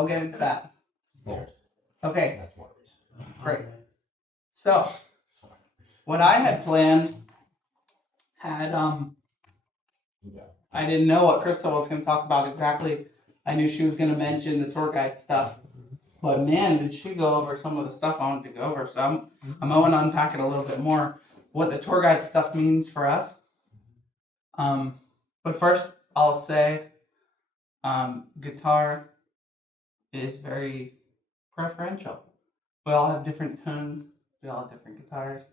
we'll get into that. Oh, Okay, that's one reason. great. So, what I had planned had, Yeah. I didn't know what Crystal was going to talk about exactly. I knew she was going to mention the tour guide stuff. But man, did she go over some of the stuff I wanted to go over. So I'm going to unpack it a little bit more, what the tour guide stuff means for us. But first, I'll say guitar is very preferential. We all have different tones. We all have different guitars.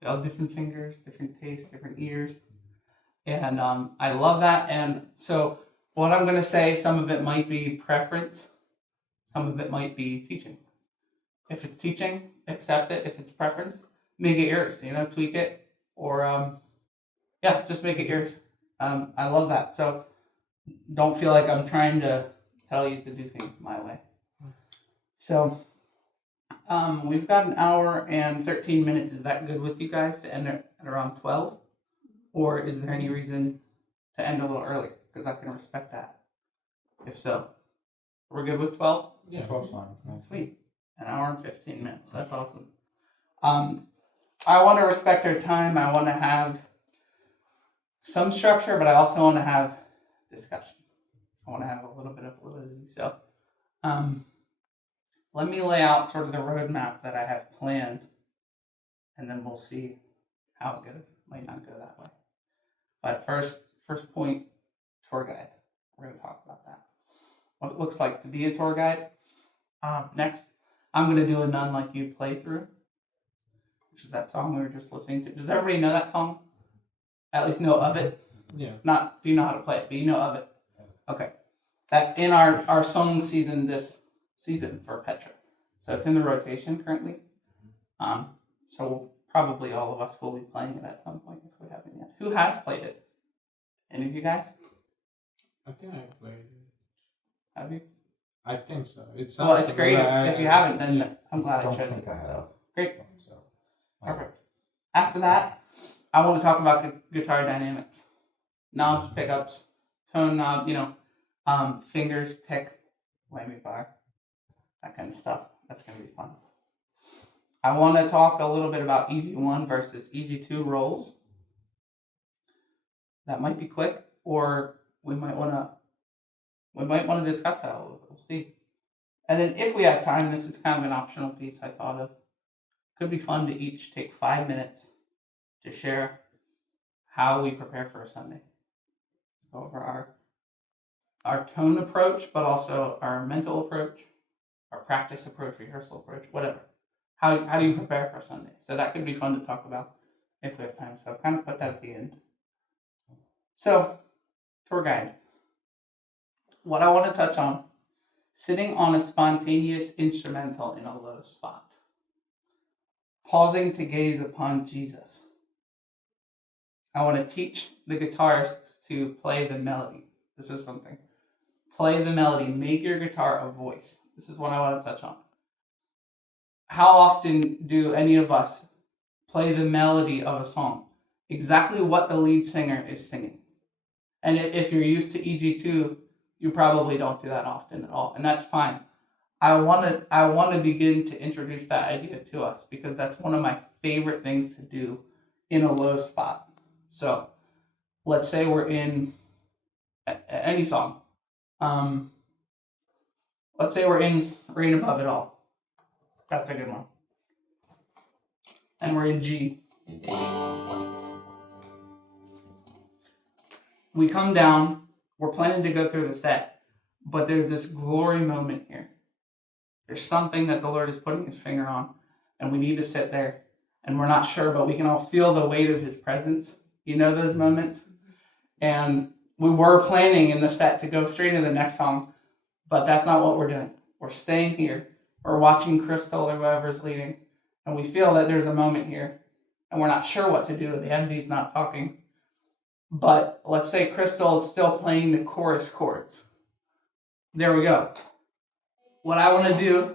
We all have different fingers, different tastes, different ears. And I love that. And so what I'm going to say, some of it might be preference. Some of it might be teaching. If it's teaching, accept it. If it's preference, make it yours. Tweak it. Or, just make it yours. I love that. So don't feel like I'm trying to tell you to do things my way. So we've got an hour and 13 minutes. Is that good with you guys to end at around 12? Or is there any reason to end a little early? Because I can respect that. If so, we're good with 12? Yeah, 12's fine. Sweet. An hour and 15 minutes. That's awesome. I want to respect our time. I want to have some structure, but I also want to have discussion. I want to have a little bit of validity. So let me lay out sort of the roadmap that I have planned, and then we'll see how it goes. Might not go that way. But first point, tour guide. We're going to talk about that. What it looks like to be a tour guide. Next, I'm going to do a None Like You playthrough, which is that song we were just listening to. Does everybody know that song? At least know of it? Yeah. Not do you know how to play it, but you know of it. Okay. That's in our song season this season for Petra. So it's in the rotation currently. So probably all of us will be playing it at some point if we haven't yet. Who has played it? Any of you guys? I think I played it. Have you? I think so. It's great if you haven't, then I'm glad I chose it. So. Great. Perfect. After that, I want to talk about guitar dynamics. Knobs, pickups, tone knob, fingers, pick, whammy bar, that kind of stuff. That's going to be fun. I want to talk a little bit about EG1 versus EG2 rolls. That might be quick, or we might want to discuss that a little bit. We'll see. And then if we have time, this is kind of an optional piece I thought of. Could be fun to each take 5 minutes to share how we prepare for a Sunday. Go over our tone approach, but also our mental approach, our practice approach, rehearsal approach, whatever. How do you prepare for a Sunday? So that could be fun to talk about if we have time. So I've kind of put that at the end. So, tour guide. What I want to touch on, sitting on a spontaneous instrumental in a low spot. Pausing to gaze upon Jesus. I want to teach the guitarists to play the melody. This is something. Play the melody. Make your guitar a voice. This is what I want to touch on. How often do any of us play the melody of a song? Exactly what the lead singer is singing. And if you're used to EG2, you probably don't do that often at all. And that's fine. I want to begin to introduce that idea to us because that's one of my favorite things to do in a low spot. So let's say we're in any song. Let's say we're in Rain Above It All. That's a good one. And we're in G. We come down. We're planning to go through the set. But there's this glory moment here. There's something that the Lord is putting his finger on. And we need to sit there. And we're not sure, but we can all feel the weight of his presence. You know those moments? And we were planning in the set to go straight to the next song. But that's not what we're doing. We're staying here. We're watching Crystal or whoever's leading. And we feel that there's a moment here. And we're not sure what to do. The MD's not talking. But let's say Crystal is still playing the chorus chords. There we go. What I want to do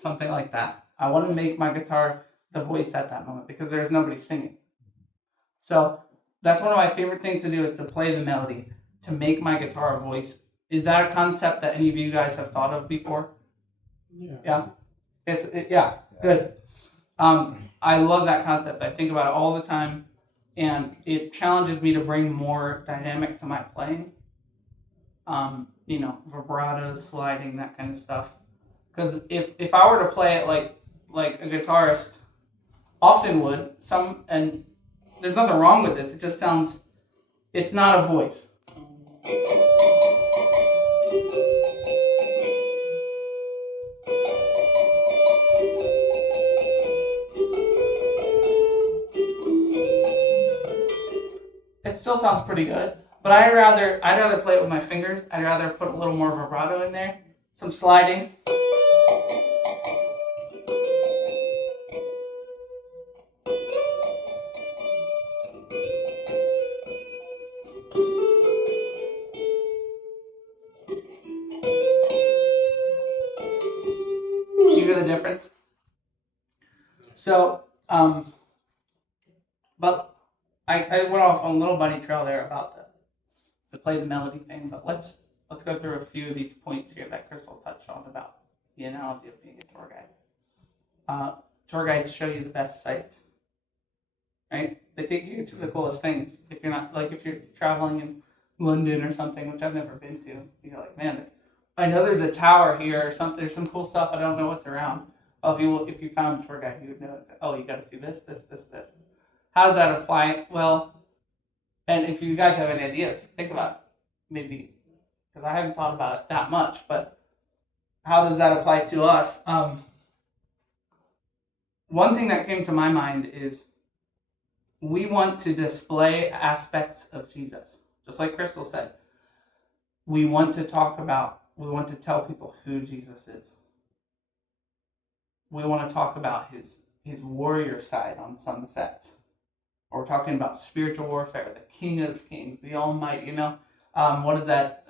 something like that. I want to make my guitar the voice at that moment because there's nobody singing. So that's one of my favorite things to do is to play the melody, to make my guitar a voice. Is that a concept that any of you guys have thought of before? Yeah. Yeah, good. I love that concept. I think about it all the time, and it challenges me to bring more dynamic to my playing. Vibrato, sliding, that kind of stuff. Because if I were to play it like a guitarist often would, and there's nothing wrong with this. It just sounds. It's not a voice. It still sounds pretty good, but I'd rather play it with my fingers. I'd rather put a little more vibrato in there, some sliding. You hear the difference? So, but I went off on a little bunny trail there about the play the melody thing, but let's go through a few of these points here that Crystal touched on about the analogy of being a tour guide. Tour guides show you the best sights, right? They take you to the coolest things. If you're traveling in London or something, which I've never been to, you're like, man, I know there's a tower here or something. There's some cool stuff. I don't know what's around. Oh, if you found a tour guide, you would know. Oh, you got to see this, this, this, this. How does that apply? Well, and if you guys have any ideas, think about it. Maybe, because I haven't thought about it that much, but how does that apply to us? One thing that came to my mind is we want to display aspects of Jesus. Just like Crystal said, we want to tell people who Jesus is. We want to talk about his warrior side on some sets. Or we're talking about spiritual warfare, the King of Kings, the Almighty, what is that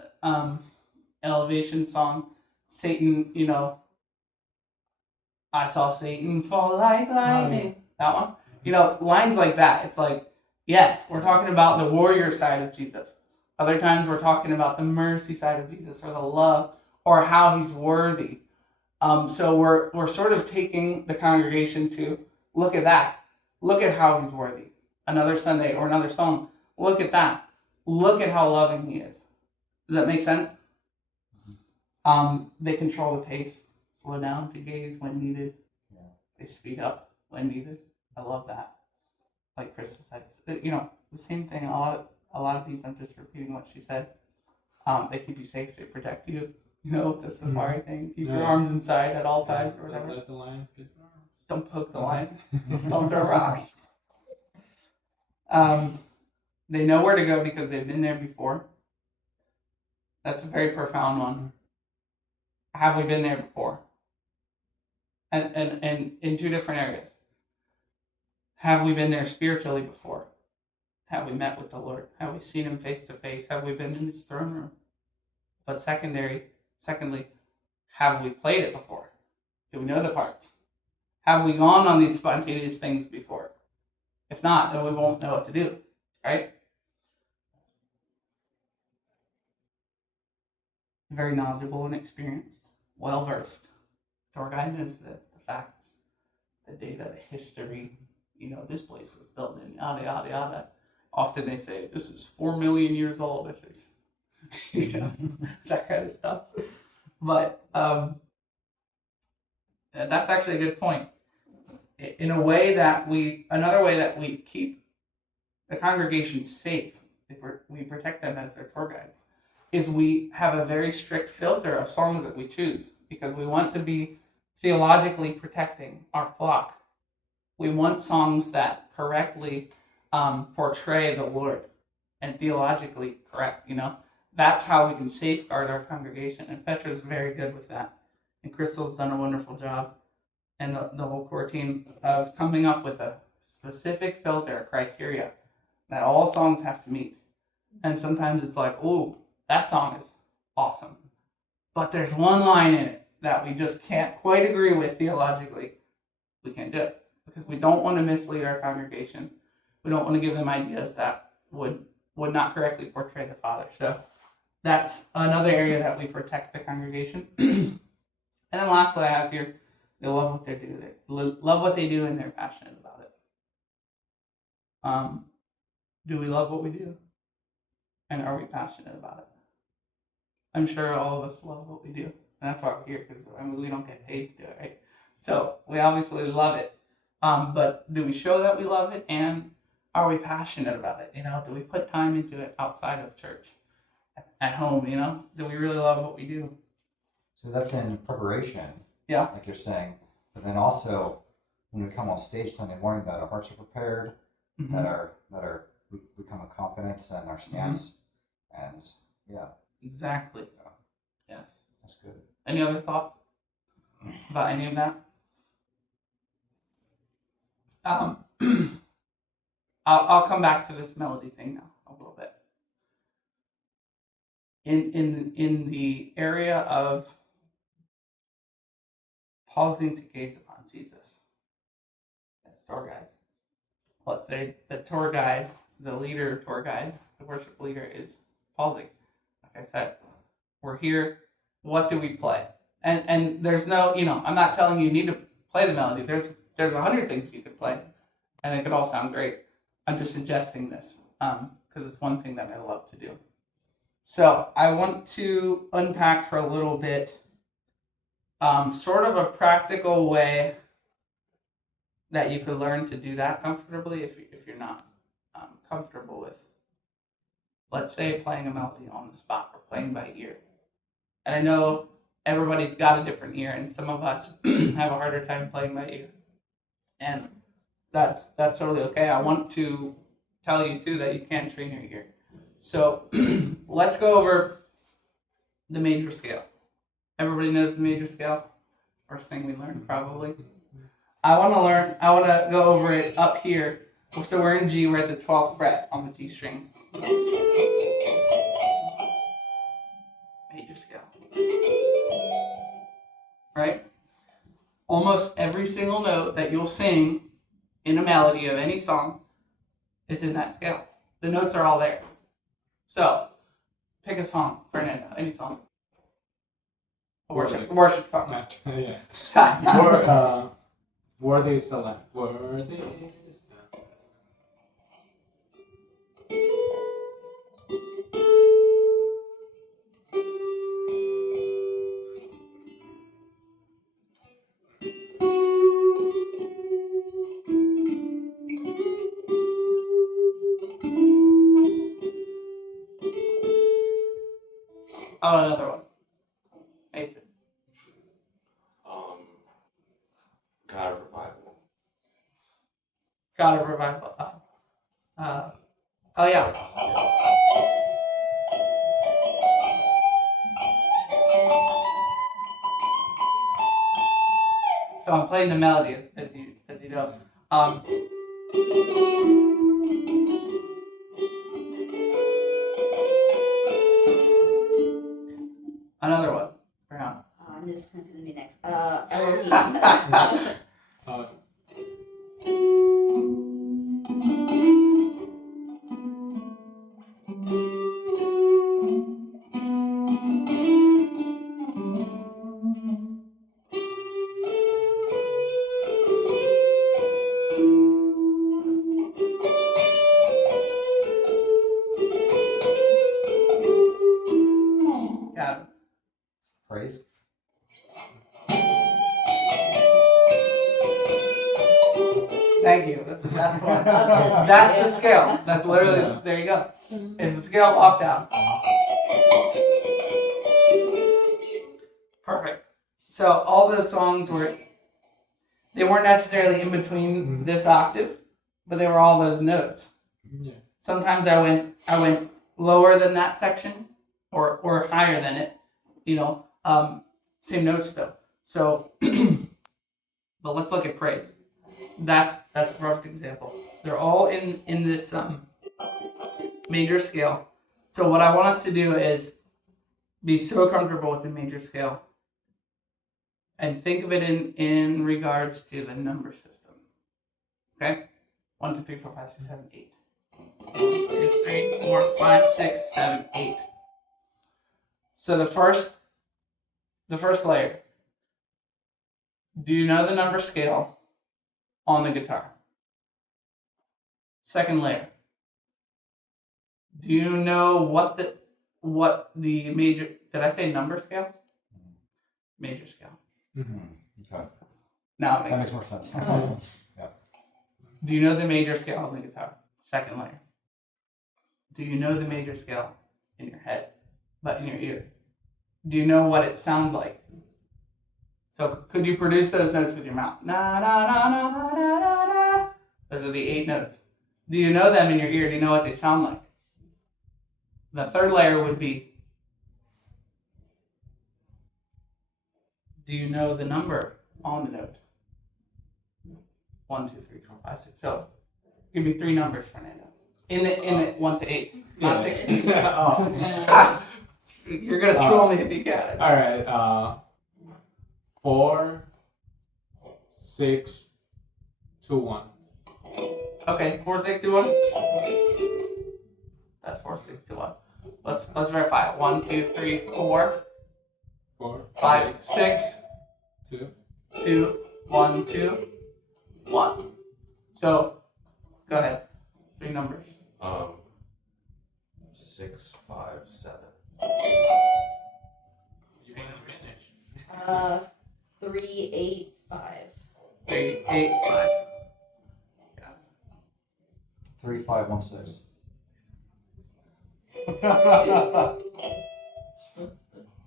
elevation song? Satan, I saw Satan fall like lightning. That one? Lines like that. It's like, yes, we're talking about the warrior side of Jesus. Other times we're talking about the mercy side of Jesus or the love or how he's worthy. So we're sort of taking the congregation to look at that. Look at how he's worthy. Another Sunday or another song. Look at that. Look at how loving he is. Does that make sense? They control the pace. Slow down to gaze when needed. Yeah. They speed up when needed. I love that. Like Krista said, the same thing. A lot of these, I'm just repeating what she said. They keep you safe. They protect you. The safari thing. Keep your arms inside at all times or whatever. Let the lions get your arms. Don't poke the lion. Don't throw rocks. They know where to go because they've been there before. That's a very profound one. Have we been there before? And in two different areas. Have we been there spiritually before? Have we met with the Lord? Have we seen him face to face? Have we been in his throne room? But secondly, have we played it before? Do we know the parts? Have we gone on these spontaneous things before? If not, then we won't know what to do, right? Very knowledgeable and experienced, well-versed. Tour guide knows the facts, the data, the history. This place was built in yada, yada, yada. Often they say, this is 4 million years old, if it's, that kind of stuff. But that's actually a good point. Another way that we keep the congregation safe, we protect them as their tour guides, is we have a very strict filter of songs that we choose because we want to be theologically protecting our flock. We want songs that correctly portray the Lord and theologically correct, That's how we can safeguard our congregation. And Petra's very good with that. And Crystal's done a wonderful job. And the whole core team of coming up with a specific filter criteria that all songs have to meet. And sometimes it's like, oh, that song is awesome. But there's one line in it that we just can't quite agree with theologically, we can't do it because we don't want to mislead our congregation. We don't want to give them ideas that would not correctly portray the Father. So that's another area that we protect the congregation. And then lastly, I have here, they love what they do. They love what they do, and they're passionate about it. Do we love what we do? And are we passionate about it? I'm sure all of us love what we do. And that's why we're here, because we don't get paid to do it, right? So we obviously love it. But do we show that we love it? And are we passionate about it? Do we put time into it outside of church? At home, do we really love what we do? So that's in preparation. Yeah. Like you're saying. But then also, when we come on stage Sunday morning, that our hearts are prepared, Mm-hmm. we come with confidence and our stance. Mm-hmm. And yeah. Exactly. Yeah. Yes. That's good. Any other thoughts about any of that? I'll come back to this melody thing now a little bit. In the area of pausing to gaze upon Jesus as tour guides. Let's say the tour guide, the worship leader is pausing. Like I said, we're here. What do we play? And there's no, I'm not telling you need to play the melody. There's 100 things you could play, and it could all sound great. I'm just suggesting this because it's one thing that I love to do. So I want to unpack for a little bit, sort of a practical way that you could learn to do that comfortably if you're not comfortable with, let's say, playing a melody on the spot or playing by ear. And I know everybody's got a different ear, and some of us have a harder time playing by ear. And that's totally okay. I want to tell you, too, that you can train your ear. So let's go over the major scale. Everybody knows the major scale? First thing we learned, probably. I want to go over it up here. So we're in G, we're at the 12th fret on the G string. Major scale. Right? Almost every single note that you'll sing in a melody of any song is in that scale. The notes are all there. So, pick a song, Fernando, any song. A worship song. Yeah. Worthy is the Lamb. Worthy is the Lamb. Oh, another one. Mason. God of Revival. God of Revival. Oh, yeah. So I'm playing the melody as you know. Another one. Brown. I'm just going to be next. Elohim. Yeah. Praise. Thank you. That's the best one. That's the scale. That's literally, there you go. It's the scale walk down. Perfect. So all those songs they weren't necessarily in between this octave, but they were all those notes. Yeah. Sometimes I went lower than that section or higher than it, same notes though. So, but let's look at praise. That's a perfect example. They're all in this major scale. So what I want us to do is be so comfortable with the major scale and think of it in regards to the number system. Okay? 1, 2, 3, 4, 5, 6, 7, 8. 1, 2, 3, 4, 5, 6, 7, 8. So the first layer. Do you know the number scale on the guitar? Second layer. Do you know what the major, did I say number scale? Major scale. Okay. Now it That makes makes more sense. Do you know the major scale on the guitar? Second layer. Do you know the major scale in your head, but in your ear? Do you know what it sounds like? So could you produce those notes with your mouth? Na na na na na na na. Those are the 8 notes. Do you know them in your ear? Do you know what they sound like? The third layer would be, do you know the number on the note? 1, 2, 3, 4, 5, 6. So give me 3 numbers, Fernando. In the 1 to 8, not 16. Oh. You're gonna troll me if you get it. All right. 4, 6, 2, 1. Okay, 4, 6, 2, 1. That's 4, 6, 2, 1. Let's verify it. 1, 2, 3, 4, 4, 5, 6, 2. 2, 1, 2, 1. So go ahead. 3 numbers. 6, 5, 7. 3, 8, 5. 3, 8, 5. 3, 5, 1, 6.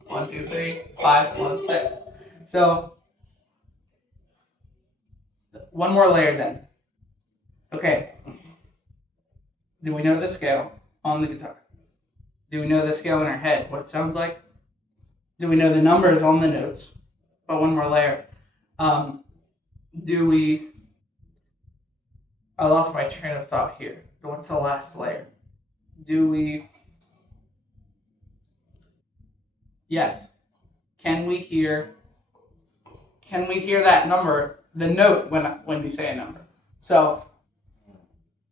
1, 2, 3, 5, 1, 6. So one more layer then. Okay. Do we know the scale on the guitar? Do we know the scale in our head, what it sounds like? Do we know the numbers on the notes? But one more layer. I lost my train of thought here. What's the last layer? Yes. Can we hear that number, the note when we say a number? So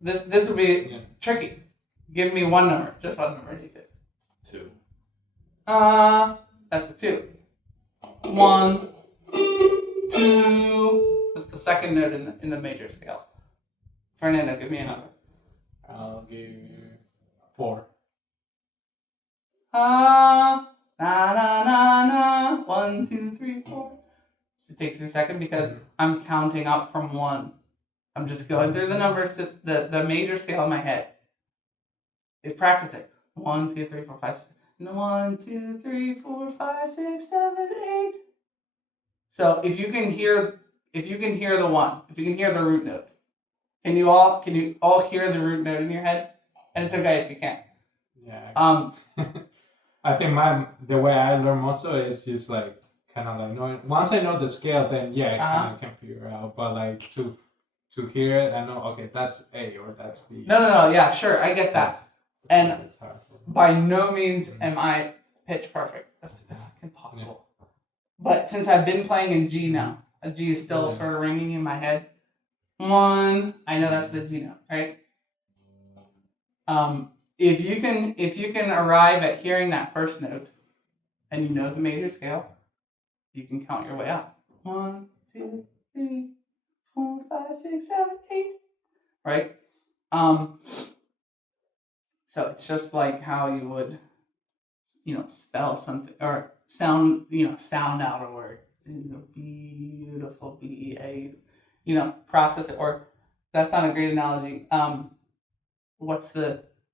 this would be tricky. Give me one number, just one number. Do you think? 2. That's a 2. 1, 2. That's the second note in the major scale. Fernando, give me a number. I'll give 4. Na na na na. 1, 2, 3, 4. It takes me a second because I'm counting up from 1. I'm just going through the numbers, just the major scale in my head. It's practicing. 1, 2, 3, 4, 5, 6. 1, 2, 3, 4, 5, 6, 7, 8. So if you can hear the 1, if you can hear the root note, can you all hear the root note in your head? And it's okay if you can't. Yeah. I think the way I learn also is just like kind of like knowing. Once I know the scale, then I kind of can figure out. But like to hear it, I know okay, that's A or that's B. No. Yeah, sure, I get that. And it's hard for me. by no means am I pitch perfect. That's impossible. Yeah. But since I've been playing in G now, a G is still sort of ringing in my head. 1, I know that's the G note, right? If you can arrive at hearing that first note, and you know the major scale, you can count your way up. 1, 2, 3, 4, 5, 6, 7, 8. Right? So it's just like how you would, spell something or sound out a word. Beautiful, B-A, process it. Or that's not a great analogy.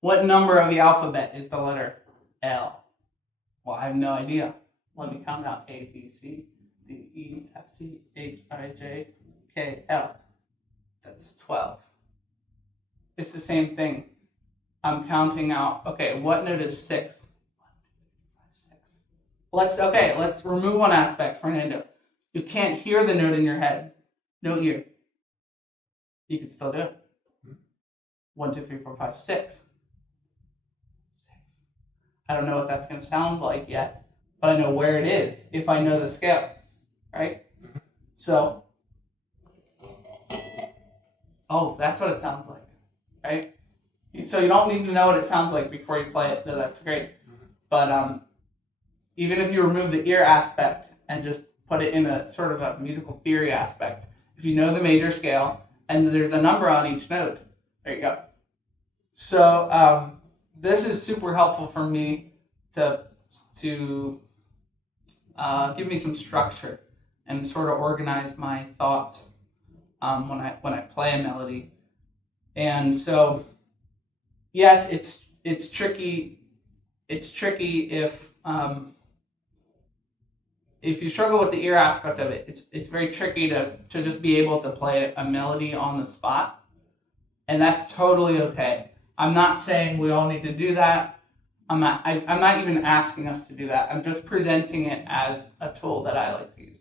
What number of the alphabet is the letter L? Well, I have no idea. Let me count out A, B, C, D, E, F, G, H, I, J, K, L. That's 12. It's the same thing. I'm counting out. Okay, what note is 6? 1, 2, 3, 5, 6. Let's remove one aspect, Fernando. You can't hear the note in your head. No ear. You can still do it. 1, 2, 3, 4, 5, 6. 6. I don't know what that's going to sound like yet, but I know where it is if I know the scale, right? So, oh, that's what it sounds like, right? So you don't need to know what it sounds like before you play it. So that's great. But even if you remove the ear aspect and just put it in a sort of a musical theory aspect, if you know the major scale and there's a number on each note, there you go. So this is super helpful for me to give me some structure and sort of organize my thoughts when I play a melody. And so, yes, it's tricky. It's tricky if you struggle with the ear aspect of it. It's very tricky to just be able to play a melody on the spot, and that's totally okay. I'm not saying we all need to do that. I'm not even asking us to do that. I'm just presenting it as a tool that I like to use.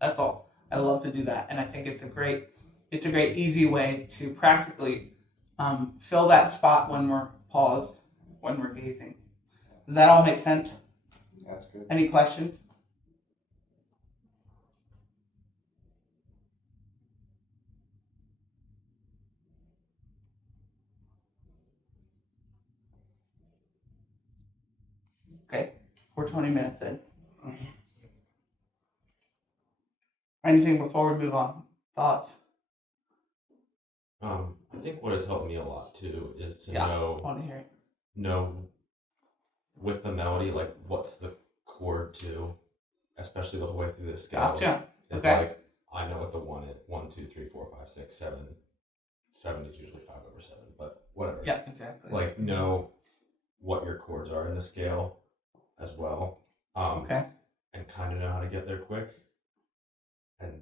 That's all. I love to do that, and I think it's a great easy way to practically fill that spot when we're paused, when we're gazing. Does that all make sense? That's good. Any questions? Okay, we're 20 minutes in. Anything before we move on? Thoughts? I think what has helped me a lot too is to I want to hear it. know with the melody, like what's the chord to, especially the whole way through the scale. Gotcha. It's Okay. like I know what the 1 is. 1, 2, 3, 4, 5, 6, 7. 7 is usually 5/7, but whatever. Yeah, exactly. Like know what your chords are in the scale as well. Okay. And kind of know how to get there quick. And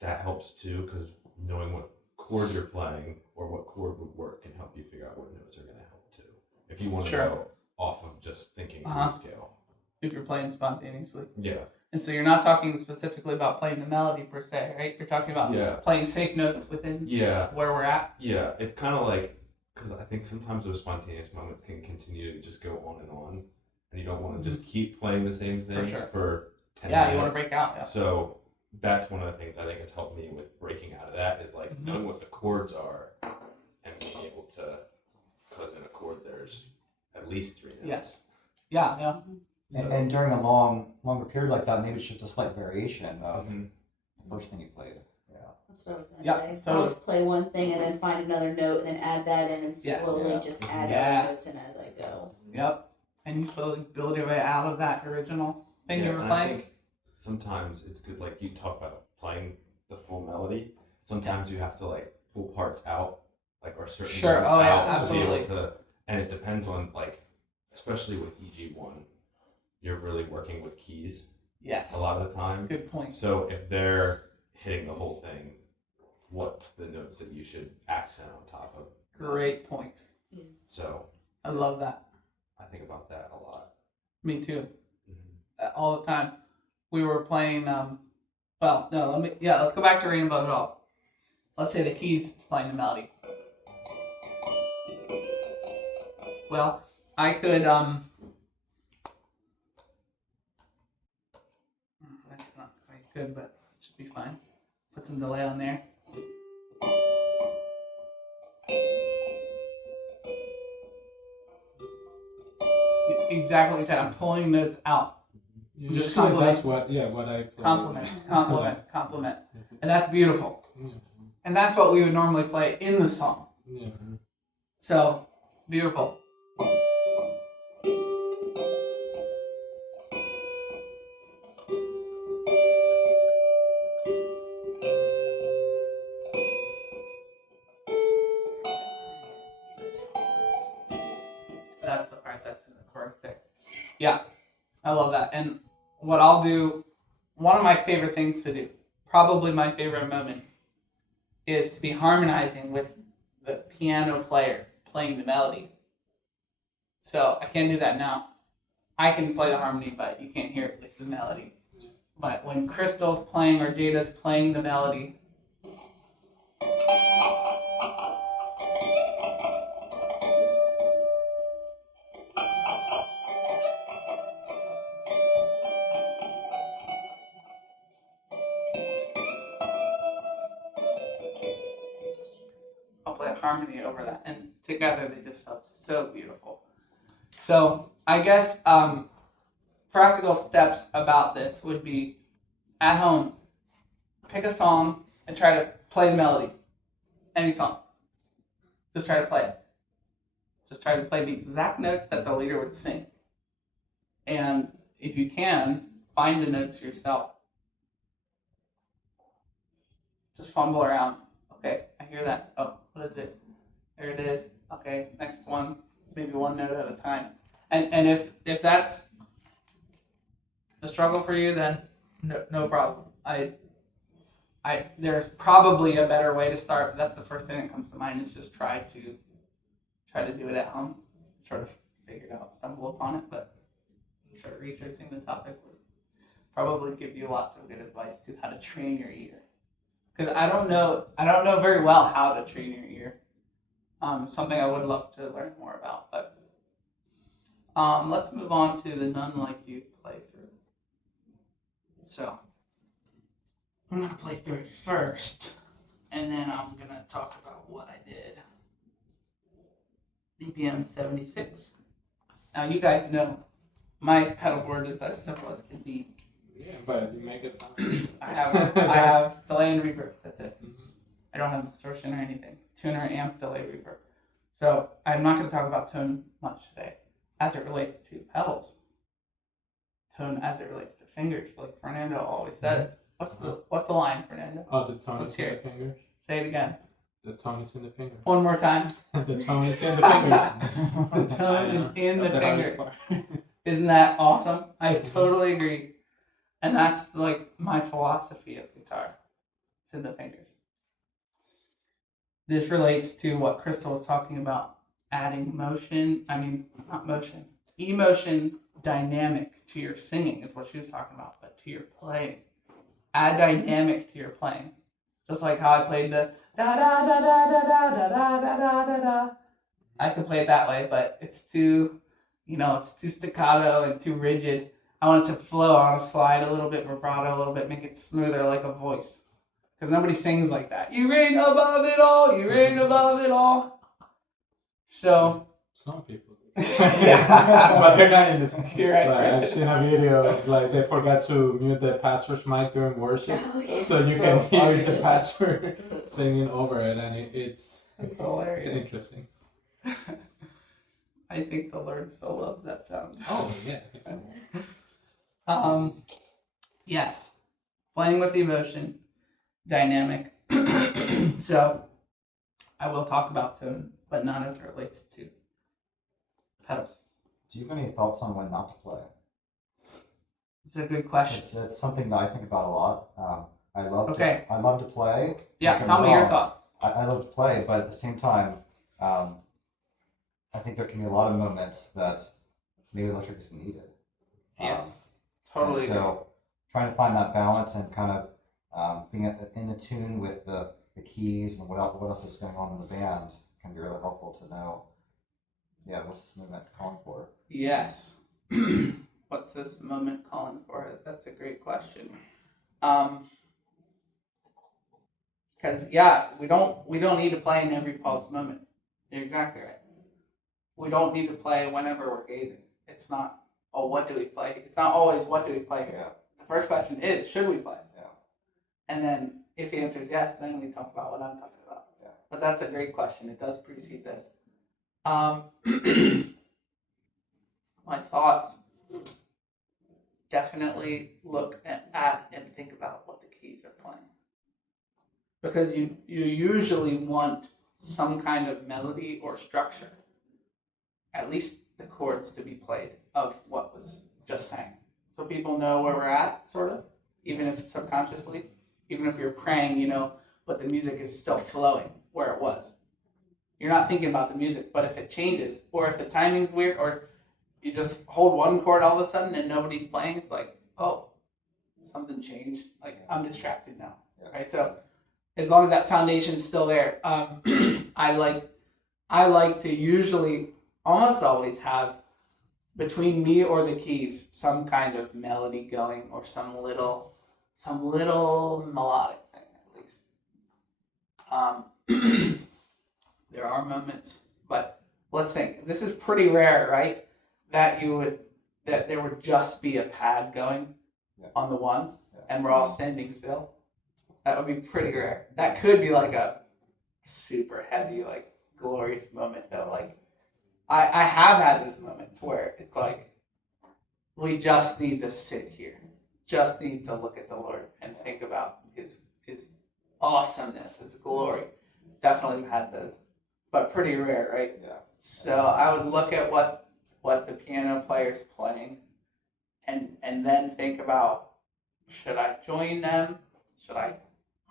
that helps too, because knowing what chord you're playing or what chord would work can help you figure out what notes are going to help too. If you want to Sure. go off of just thinking through Uh-huh. the scale. If you're playing spontaneously. Yeah. And so you're not talking specifically about playing the melody per se, right? You're talking about playing safe notes within where we're at. Yeah. It's kind of like, because I think sometimes those spontaneous moments can continue to just go on, and you don't want to just keep playing the same thing for 10 minutes. You want to break out. Yeah. So that's one of the things I think has helped me with breaking out of that is like knowing what the chords are and being able to, because in a chord there's at least 3 notes. Yes. Yeah. Yeah. And, and during a longer period like that, maybe it's just a slight variation of the first thing you played. Yeah. That's what I was gonna Yep, say. totally. I'll play one thing and then find another note and then add that in and slowly just add other notes in as I go. Yep. And you slowly build your way out of that original thing you were and playing. I think sometimes it's good, like you talk about playing the full melody. Sometimes you have to like pull parts out, like or certain notes out to be able to, and it depends on like, especially with EG1, you're really working with keys. Yes. A lot of the time. Good point. So if they're hitting the whole thing, what's the notes that you should accent on top of? Great point. So I love that. I think about that a lot. Me too. All the time. We were playing. Let's go back to Rain Above It All. Let's say the keys is playing the melody. Well, I could that's not quite good, but it should be fine. Put some delay on there. Exactly what you said. I'm pulling notes out. Just that's what I play. Compliment. And that's beautiful. And that's what we would normally play in the song. Yeah. So, beautiful. That's the part that's in the chorus there. Yeah, I love that. And what I'll do, one of my favorite things to do, probably my favorite moment, is to be harmonizing with the piano player playing the melody. So I can't do that now. I can play the harmony, but you can't hear it with the melody. But when Crystal's playing or Jada's playing the melody, harmony over that, and together they just sound so beautiful. So I guess practical steps about this would be at home, pick a song and try to play the melody. Any song. Just try to play it. Just try to play the exact notes that the leader would sing. And if you can, find the notes yourself. Just fumble around. Okay, I hear that. Oh, what is it? There it is. Okay, next one. Maybe one note at a time. And if that's a struggle for you, then no problem. There's probably a better way to start, but that's the first thing that comes to mind is just try to do it at home. Sort of figure it out, stumble upon it, but I'm sure researching the topic would probably give you lots of good advice to how to train your ear. Because I don't know very well how to train your ear. Something I would love to learn more about, but let's move on to the None Like You playthrough. So I'm gonna play through it first, and then I'm gonna talk about what I did. BPM 76. Now you guys know my pedal board is as simple as can be. Yeah, but you make it sound. I have delay and reverb. That's it. I don't have distortion or anything. Tuner, amp, delay, reverb. So I'm not going to talk about tone much today, as it relates to pedals. Tone as it relates to fingers, like Fernando always says. What's the line, Fernando? Oh, the tone Let's is in hear the it. fingers. Say it again. The tone is in the fingers. One more time. The tone is in the fingers. The tone is in the That's hardest fingers. part. Isn't that awesome? I totally agree. And that's like my philosophy of guitar. It's in the fingers. This relates to what Crystal was talking about, adding emotion dynamic to your singing is what she was talking about, but to your playing. Add dynamic to your playing. Just like how I played the da da da da da da da da da da da. I can play it that way, but it's too staccato and too rigid. I want it to flow. I want to slide a little bit vibrato, a little bit, make it smoother like a voice. Because nobody sings like that. You reign above it all. You reign above it all. So. Some people do. But they're not in the song. You're right. Like, I've seen a video of like they forgot to mute the pastor's mic during worship. Oh, yeah. So you So can hear funny. the pastor singing over it, and it's hilarious. It's interesting. I think the Lord still loves that sound. Oh yeah. Yes. Playing with emotion, dynamic. So I will talk about tone, but not as it relates to pedals. Do you have any thoughts on when not to play? It's a good question. It's something that I think about a lot. I love to play. Yeah, tell me your thoughts. I love to play, but at the same time, I think there can be a lot of moments that maybe electric isn't needed. Yes, totally. And so trying to find that balance and kind of being in the tune with the keys and what else is going on in the band can be really helpful to know. Yeah, what's this movement calling for? Yes. What's this moment calling for? That's a great question. Because we don't need to play in every pulse moment. You're exactly right. We don't need to play whenever we're gazing. It's not, what do we play? It's not always, what do we play here? The first question is, should we play? Yeah. And then if the answer is yes, then we talk about what I'm talking about. Yeah. But that's a great question. It does precede this. My thoughts, definitely look at and think about what the keys are playing. Because you usually want some kind of melody or structure, at least the chords to be played of what was just sang. So people know where we're at, sort of, even if subconsciously, even if you're praying, but the music is still flowing where it was. You're not thinking about the music, but if it changes, or if the timing's weird, or you just hold one chord all of a sudden and nobody's playing, it's like, oh, something changed. Like, I'm distracted now. Okay, so as long as that foundation's still there, I like to usually, almost always have between me or the keys some kind of melody going, or some little melodic thing at least. are moments, but let's think. This is pretty rare, right? That there would just be a pad going on the one, and we're all standing still. That would be pretty rare. That could be like a super heavy, like glorious moment though. Like I have had those moments where it's like we just need to sit here, just need to look at the Lord and think about his awesomeness, his glory. Definitely had those, but pretty rare, right? Yeah. So I would look at what the piano player's playing, and then think about, should I join them? Should I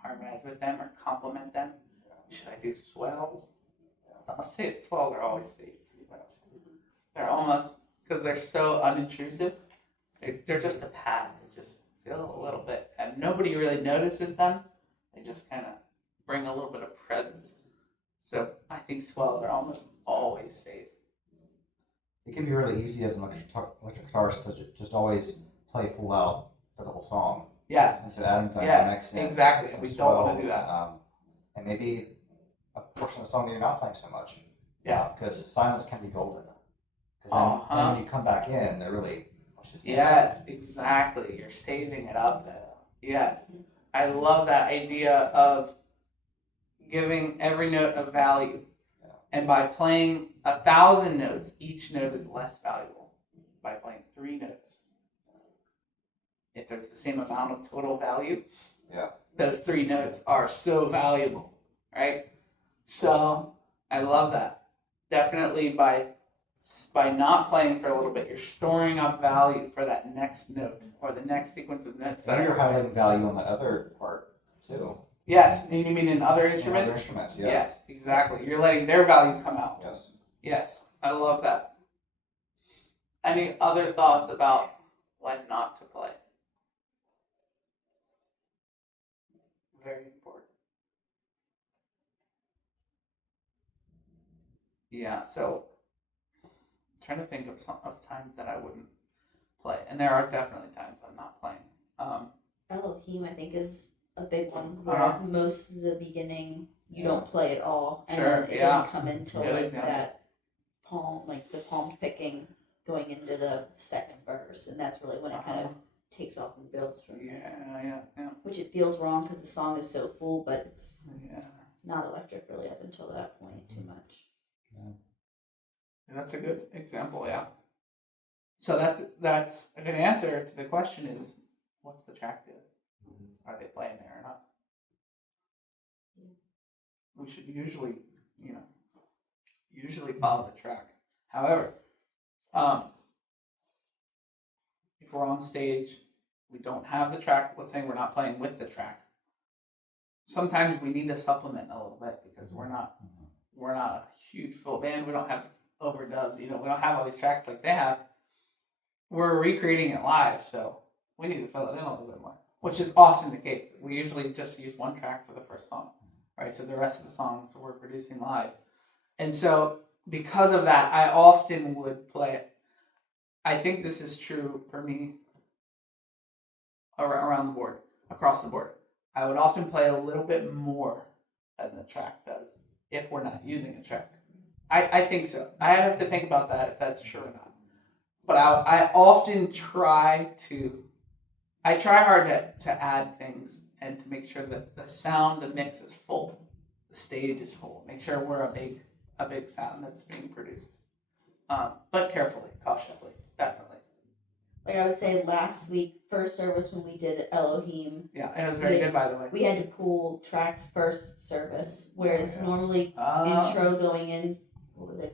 harmonize with them or complement them? Should I do swells? I'll say swells are always safe. They're almost, because they're so unintrusive, they're just a pad. They just feel a little bit, and nobody really notices them. They just kind of bring a little bit of presence. So I think swells are almost always safe. It can be really easy as an electric guitarist to just always play full out for the whole song. Yes. Instead of adding Yes, in exactly. some We don't want to do swells, that. and maybe a portion of the song that you're not playing so much. Yeah. Because silence can be golden. Because then when you come back in, they're really. Yes, exactly. You're saving it up then. Yes. I love that idea of giving every note a value. And by playing 1,000 notes, each note is less valuable. By playing 3 notes, if there's the same amount of total value, those 3 notes are so valuable, right? So I love that. Definitely by not playing for a little bit, you're storing up value for that next note or the next sequence of notes. And you're highlighting value on that other part too. Yes, and you mean in other instruments? In other instruments, yeah. Yes, exactly. You're letting their value come out. Yes. Yes, I love that. Any other thoughts about when not to play? Very important. Yeah, so I'm trying to think of times that I wouldn't play, and there are definitely times I'm not playing. Elohim, I think, is a big one where most of the beginning you don't play at all, and then it doesn't come until that palm, like the palm picking going into the second verse, and that's really when it kind of takes off and builds from there. Yeah. Which it feels wrong because the song is so full, but it's not electric really up until that point too much. Yeah. That's a good example, yeah. So that's a good answer to the question is, what's the track do? Are they playing there or not? We should usually follow the track. However, if we're on stage, we don't have the track, let's say we're not playing with the track. Sometimes we need to supplement a little bit because we're not a huge full band. We don't have overdubs, we don't have all these tracks like they have. We're recreating it live, so we need to fill it in a little bit more, which is often the case. We usually just use one track for the first song, right? So the rest of the songs we're producing live. And so because of that, I often would play it. I think this is true for me around the board, across the board. I would often play a little bit more than the track does if we're not using a track. I think so. I have to think about that if that's true or not. But I often try hard to add things and to make sure that the sound, the mix is full, the stage is full. Make sure we're a big sound that's being produced, but carefully, cautiously, definitely. Like I would say last week, first service when we did Elohim. Yeah, and it was very good, by the way. We had to pull tracks first service, whereas normally intro going in,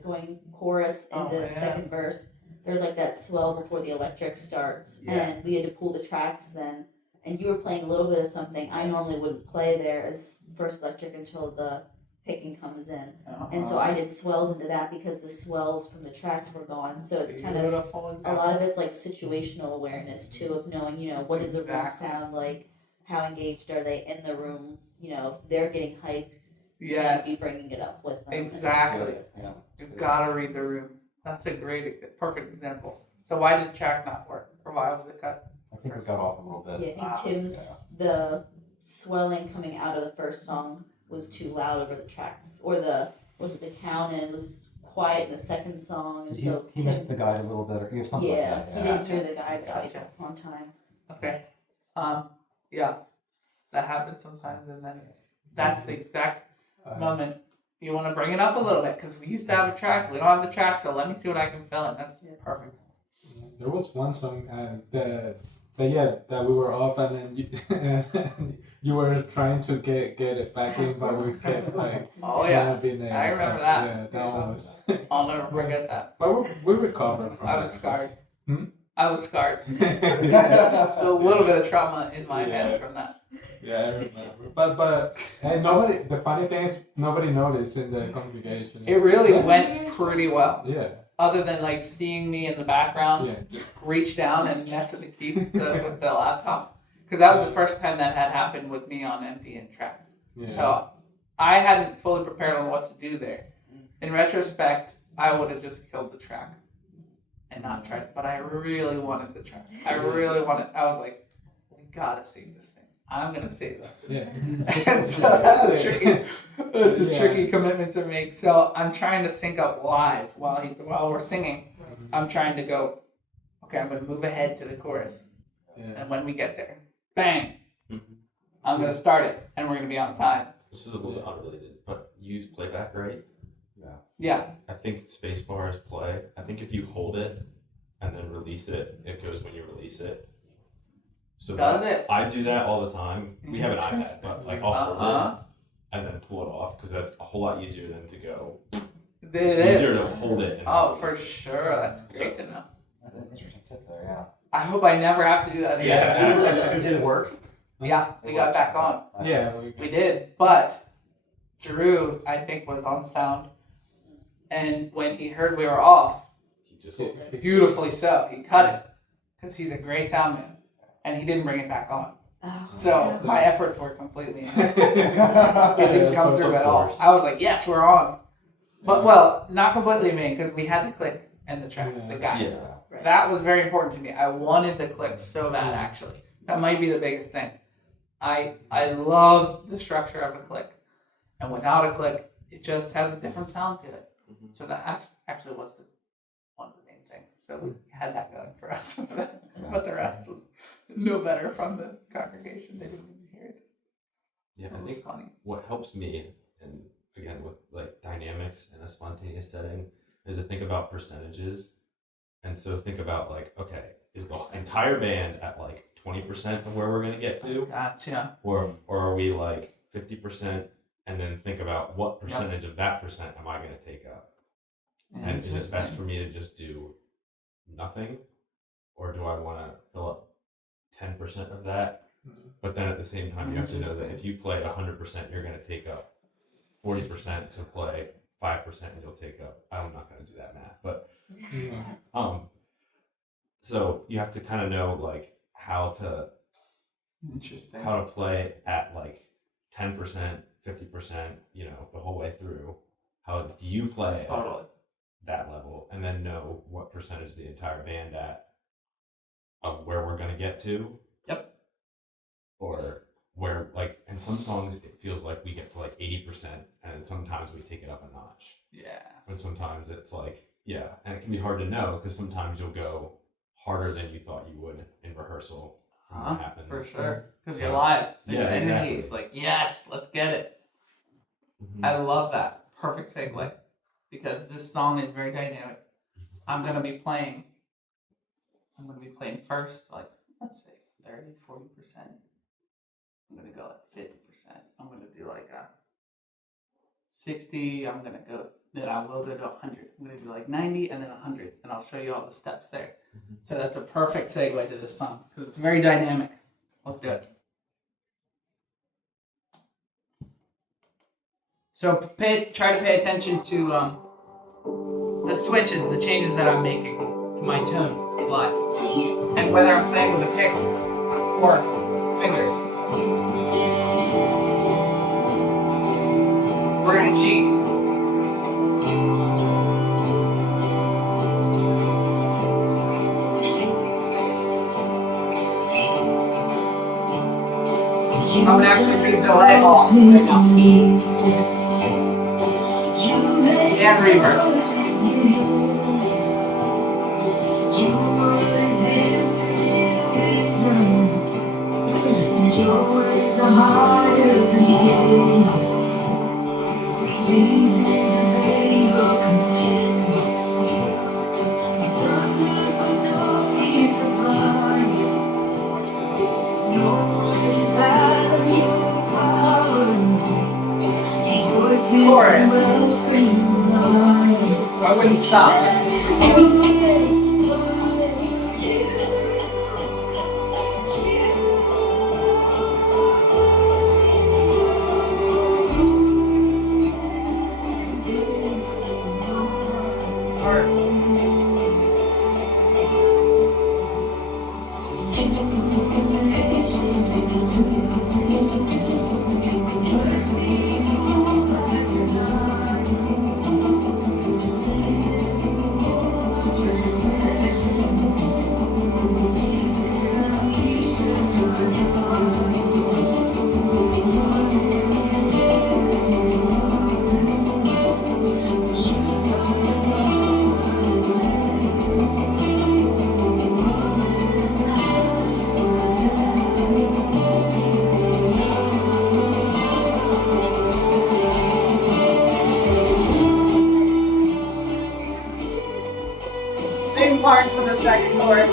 going chorus into second verse. There's like that swell before the electric starts, and we had to pull the tracks then. And you were playing a little bit of something I normally wouldn't play there as first electric until the picking comes in. And so I did swells into that because the swells from the tracks were gone. So it's kind of a lot of it's like situational awareness too, of knowing, what does the room sound like, how engaged are they in the room, if they're getting hype, you should be bringing it up with them. Exactly. You've got to read the room. That's a perfect example. So why did the track not work? Or why was it cut? I think it got off a little bit. Yeah, I think Tim's the swelling coming out of the first song was too loud over the tracks, or the was it the count, and it was quiet in the second song, and He, so he missed the guide a little bit, or something yeah, like that. he didn't hear the guide Gotcha. on time. Okay. Yeah, that happens sometimes, and then that's the exact moment you want to bring it up a little bit because we used to have a track. We don't have the track, so let me see what I can fill in. That's perfect. There was one song that we were off, and then you were trying to get it back in, but we kept like. Oh yeah, being there. I remember that. Yeah, that one was. I'll never forget that. But we recovered from I that. was scarred. Hmm? I was scarred. Yeah. A little bit of trauma in my head from that. Yeah, I remember. But and nobody. The funny thing is, nobody noticed in the congregation. It really went pretty well. Yeah. Other than like seeing me in the background, Yeah. just reach down and mess with the key with the laptop, because that was the first time that had happened with me on empty tracks. Yeah. So I hadn't fully prepared on what to do there. In retrospect, I would have just killed the track and not tried. But I really wanted the track. I was like, we gotta save this thing. I'm gonna save this. Yeah. And so that's a tricky commitment to make. So I'm trying to sync up live while we're singing. I'm trying to go, okay, I'm gonna move ahead to the chorus. Yeah. And when we get there, bang, Mhm. I'm gonna start it and we're gonna be on time. This is a little bit unrelated, but you use playback, right? Yeah. I think spacebar is play. I think if you hold it and then release it, it goes when you release it. So Does it? I do that all the time. We have an iPad, but like I'll hold Uh-huh. it and then pull it off because that's a whole lot easier than to go. It It's is. easier to hold it. And Oh, for release it. sure. That's great to know. That's an interesting tip there, yeah. I hope I never have to do that again. Yeah. So did it work? Yeah, we got back on. Yeah. We did, but Drew, I think, was on sound, and when he heard we were off, He just beautifully so, he cut it because he's a great sound man, and he didn't bring it back on. Oh, So yeah. my efforts were completely in vain. It didn't come through at all. I was like, yes, we're on, but well, not completely in vain because we had the click and the track, the guy. yeah. Right. That was very important to me. I wanted the click so bad, actually. That might be the biggest thing. I love the structure of a click, and without a click, it just has a different sound to it. Mhm. So that actually was one of the main things. So we had that going for us, but the rest was no better from the congregation. They didn't even hear it. Yeah, It I was think funny. what helps me, and again with like dynamics in a spontaneous setting, is to think about percentages. And so think about like, okay, is the entire band at like 20% of where we're gonna get to, Gotcha. or are we like 50%? And then think about what percentage of that percent am I gonna take up? And is it best for me to just do nothing, or do I want to fill up 10% of that? But then at the same time, you have to know that if you play 100%, you're going to take up 40% to play 5%, and you'll take up. I'm not going to do that math, but so you have to kind of know like how to play at like 10%, 50%, you know, the whole way through. How do you play at that level, and then know what percentage the entire band at of where we're going to get to? Yep. Or where, like, in some songs it feels like we get to like 80%, and sometimes we take it up a notch. Yeah. And sometimes it's like, yeah, and it can be hard to know because sometimes you'll go harder than you thought you would in rehearsal. What happens. For sure. Because So, you're live. There's yeah, energy. exactly. It's like, yes, let's get it. Mhm. I love that. Perfect segue. Because this song is very dynamic. I'm going to be playing first, like, let's say 30, 40%. I'm going to go like 50%. I'm going to do like a 60. Then I will go to 100. I'm going to do like 90 and then 100. And I'll show you all the steps there. Mhm. So that's a perfect segue to this song because it's very dynamic. Let's do it. So try to pay attention to the switches, the changes that I'm making to my tone live, and whether I'm playing with a pick or fingers. We're gonna cheat. I'm gonna actually do delay off right now. And reverb. Your ways are higher than his. Seasons obey your commandments. The thunder puts all needs to fly. No one can fathom your power. Your voice is a wellspring of life. I wouldn't stop. Same parts for the second chorus.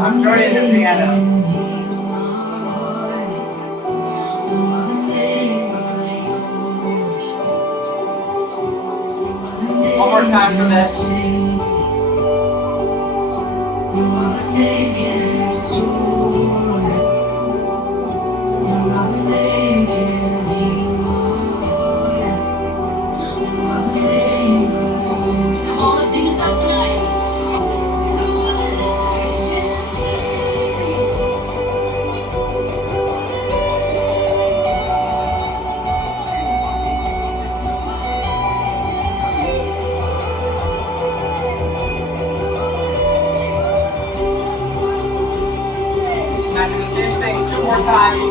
I'm joining the piano. One more time for this. Come on, let's sing this out tonight. Now do the same thing 2 more times.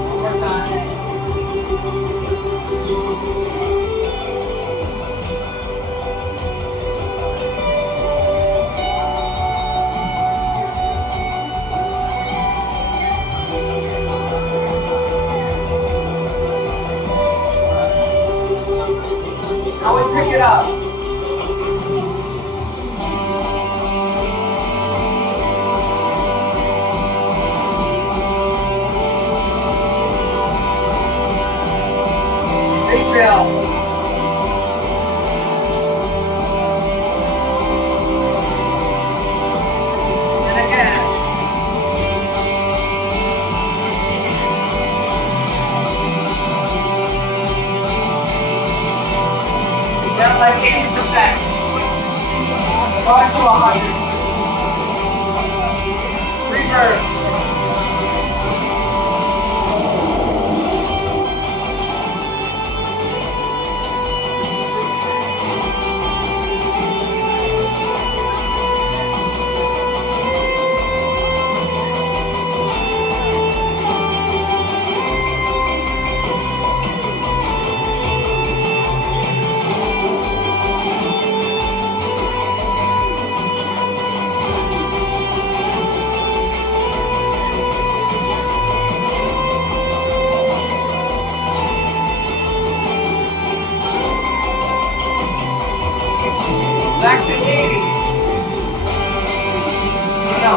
One more time. Now we pick it up. Big bill. And again. Sound like 80%. Going to 100. Reverb. Back to 80. No.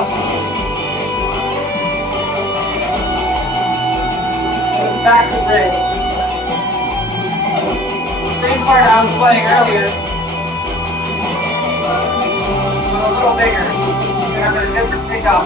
Back to bridge. Same part I was playing earlier. But a little bigger. And a different pickup.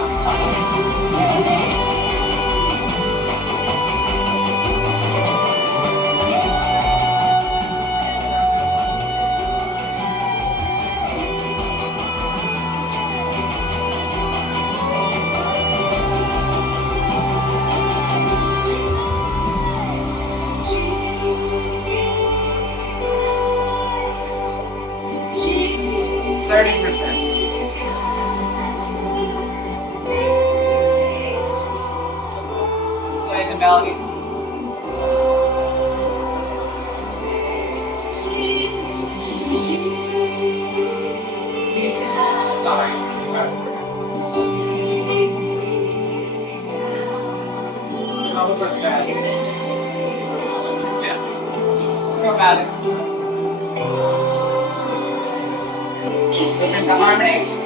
Play the melody. Sorry. Yeah. Chromatic. Listen to harmonies.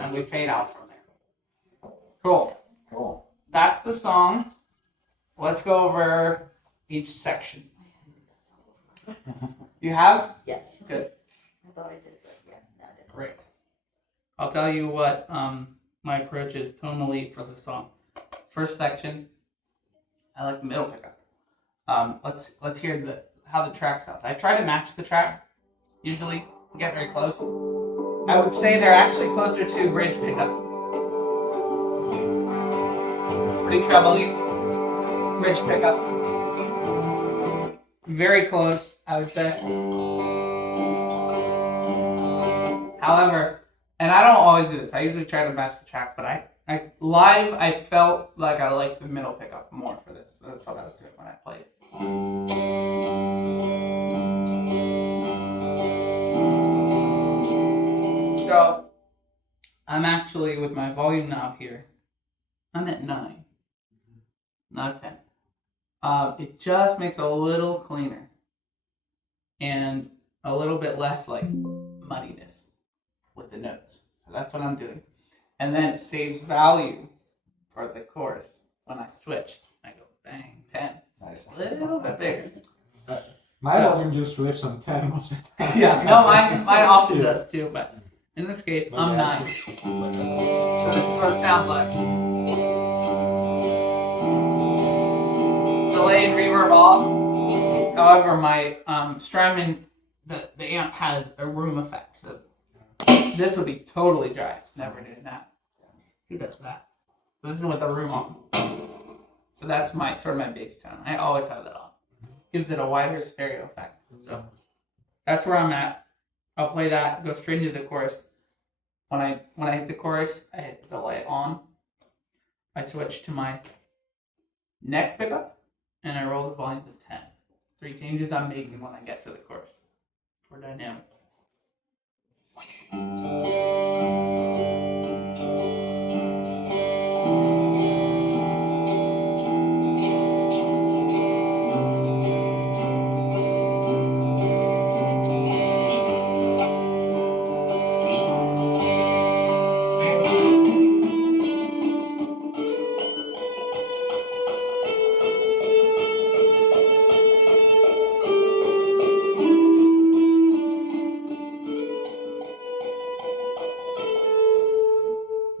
And we fade out from there. Cool. Cool. That's the song. Let's go over each section. You have? Yes. Good. I thought I did, but yeah, no, I didn't. Great. I'll tell you what my approach is tonally for the song. First section, I like the middle pickup. Let's hear how the track sounds. I try to match the track. Usually, get very close. I would say they're actually closer to bridge pickup. Pretty trebly. Bridge pickup. Very close, I would say. However, and I don't always do this. I usually try to match the track, but I live I felt like I liked the middle pickup more for this. So that's what I was doing when I played. So I'm actually with my volume knob here. I'm at 9, not 10. It just makes it a little cleaner and a little bit less like muddiness with the notes. So that's what I'm doing. And then it saves value for the chorus when I switch. I go bang, 10. Nice. A little bit bigger. My So- volume just lives on 10 most of the time. Yeah, no, mine often does too, but in this case, But I'm yeah, 9. So this is what it sounds like. Delay and reverb off. However, my Strymon, the amp has a room effect, so this would be totally dry. Never doing that. Who does that? So this is with the room on. So that's my sort of my bass tone. I always have that on. Gives it a wider stereo effect. So that's where I'm at. I'll play that, go straight into the chorus. When I hit the chorus, I hit the delay on. I switch to my neck pickup, and I roll the volume to 10. 3 changes I'm making when I get to the chorus. For dynamic.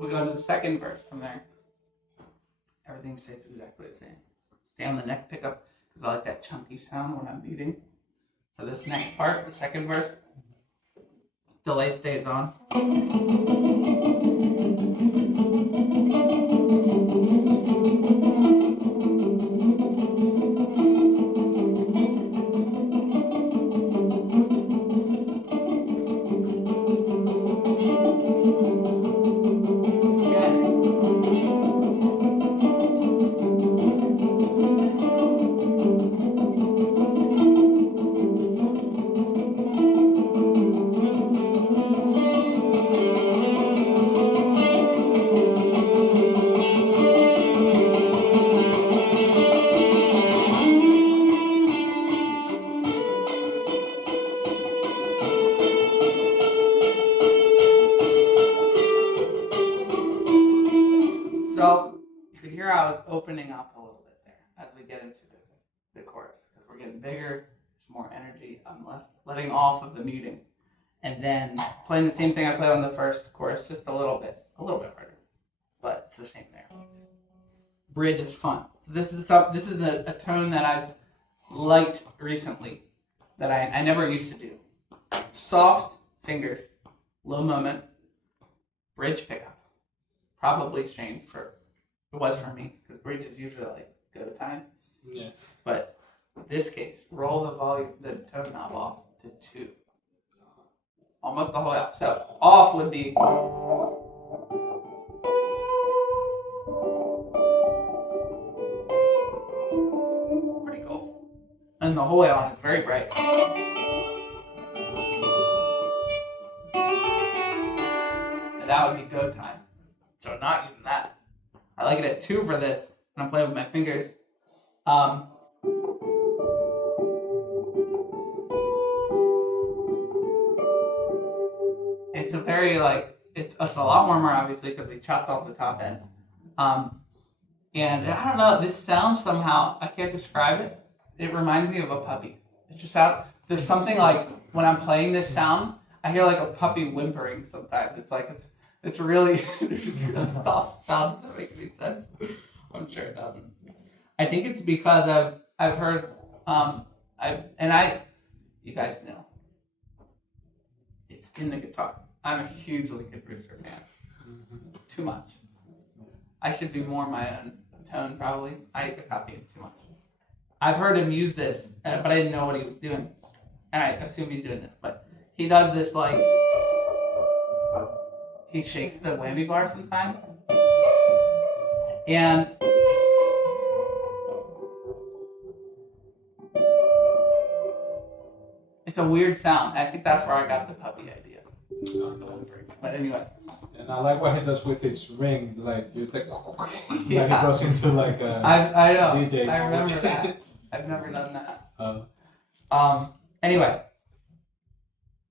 We go to the second verse from there. Everything stays exactly the same. Stay on the neck pickup because I like that chunky sound when I'm beating. For this next part, the second verse, delay stays on. I was opening up a little bit there as we get into the chorus because we're getting bigger, there's more energy. I'm letting off of the muting, and then playing the same thing I played on the first chorus, just a little bit harder, but it's the same there. Bridge is fun. So this is a tone that I've liked recently that I never used to do. Soft fingers, low moment, bridge pickup. Probably strange it was for me because bridge is usually like go time. Yeah. But in this case, roll the tone knob off to 2. Almost the whole way off. So off would be pretty cool. And the whole way on is very bright. And that would be go time. So I'm not using that. I like it at 2 for this when I'm playing with my fingers. It's a very it's a lot warmer obviously because we chopped off the top end. And I don't know, this sound somehow, I can't describe it. It reminds me of a puppy. It just there's something like when I'm playing this sound, I hear like a puppy whimpering sometimes. It's really soft sounds that make any sense. I'm sure it doesn't. I think it's because I've heard you guys know. It's in the guitar. I'm a huge Lincoln Brewster fan. Too much. I should be more my own tone probably. I copy him too much. I've heard him use this, but I didn't know what he was doing. And I assume he's doing this, but he does this he shakes the whammy bar sometimes. And it's a weird sound. I think that's where I got the puppy idea. But anyway. And I like what he does with his ring, like it's like Yeah. he goes into like a I know. DJ. I remember that. I've never done that. Anyway,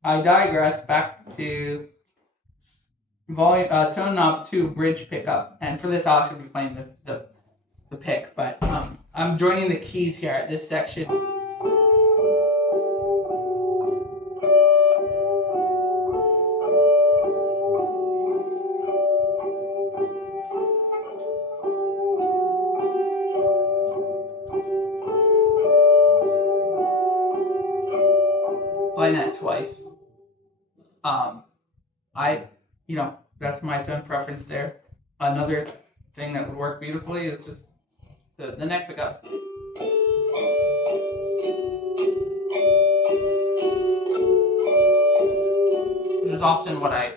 I digress back to volume tone knob 2 bridge pickup, and for this I'll actually be playing the pick, but I'm joining the keys here at this section. Playing that twice. That's my tone preference there. Another thing that would work beautifully is just the neck pickup. Which is often what I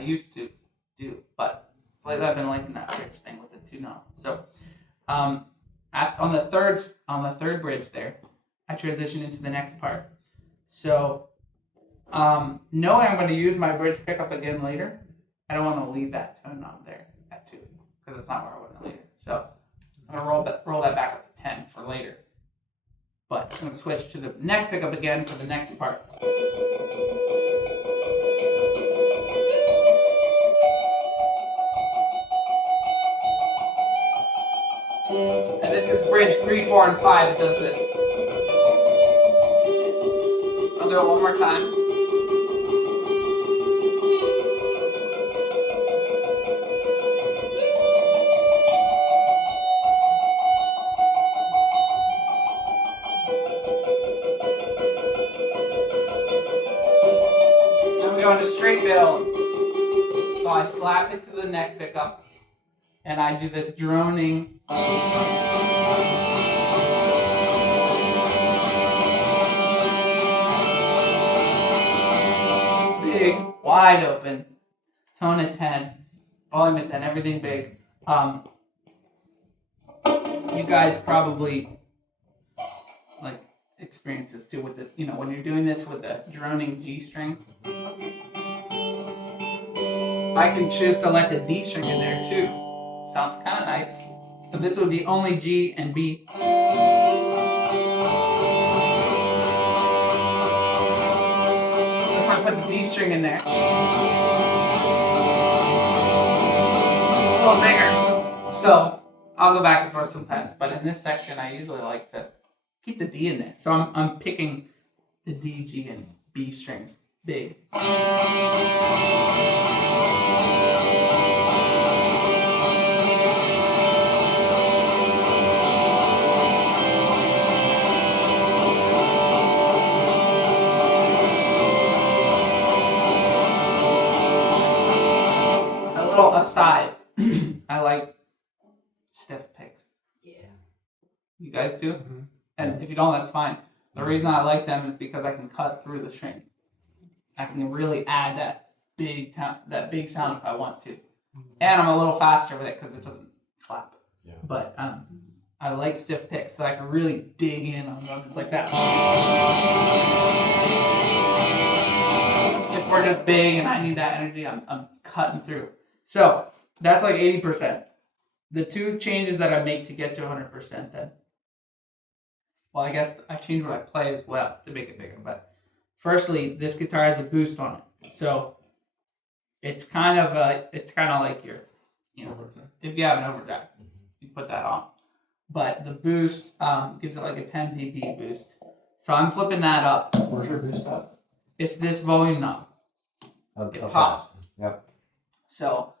used to do, but lately I've been liking that bridge thing with the 2 knob. So on the third bridge there, I transition into the next part. So knowing I'm going to use my bridge pickup again later, I don't want to leave that tone knob there at 2 because it's not where I want it later. So I'm going to roll that back up to 10 for later. But I'm going to switch to the neck pickup again for the next part. And this is bridge 3, 4, and 5. It does this. I'll do it one more time. Then we go into straight build. So I slap it to the neck pickup, and I do this droning. Big, wide open, tone at 10, volume at 10, everything big. You guys probably experience this too with when you're doing this with a droning G string. I can choose to let the D string in there too. Sounds kind of nice. So this would be only G and B. If I put the D string in there, it's a little bigger. So I'll go back and forth sometimes, but in this section, I usually like to keep the D in there. So I'm picking the D, G, and B strings big. A little aside, I like stiff picks. Yeah. You guys do? Mhm. And if you don't, that's fine. The reason I like them is because I can cut through the string. I can really add that big sound if I want to, and I'm a little faster with it because it doesn't flap. Yeah. But I like stiff picks so I can really dig in on moments like that. If we're just big and I need that energy, I'm cutting through. So that's like 80%. The two changes that I make to get to 100% then. Well, I guess I change what I play as well to make it bigger. But firstly, this guitar has a boost on it, so it's kind of like your, if you have an overdrive, you put that on. But the boost gives it like a 10 dB boost. So I'm flipping that up. Where's your boost up? It's this volume knob. It pops. Yep. So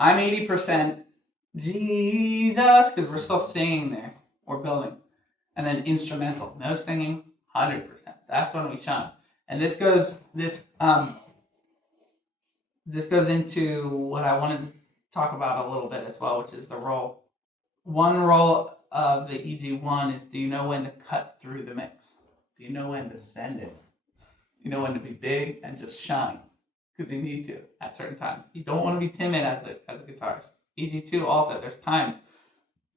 I'm 80%. Jesus, because we're still singing there. We're building. And then instrumental. No singing, 100%. That's when we shine. And this goes into what I wanted to talk about a little bit as well, which is the roll. One roll of the EG1 is, do you know when to cut through the mix? Do you know when to send it? You know when to be big and just shine, because you need to at certain times. You don't want to be timid as a guitarist. EG2 also, there's times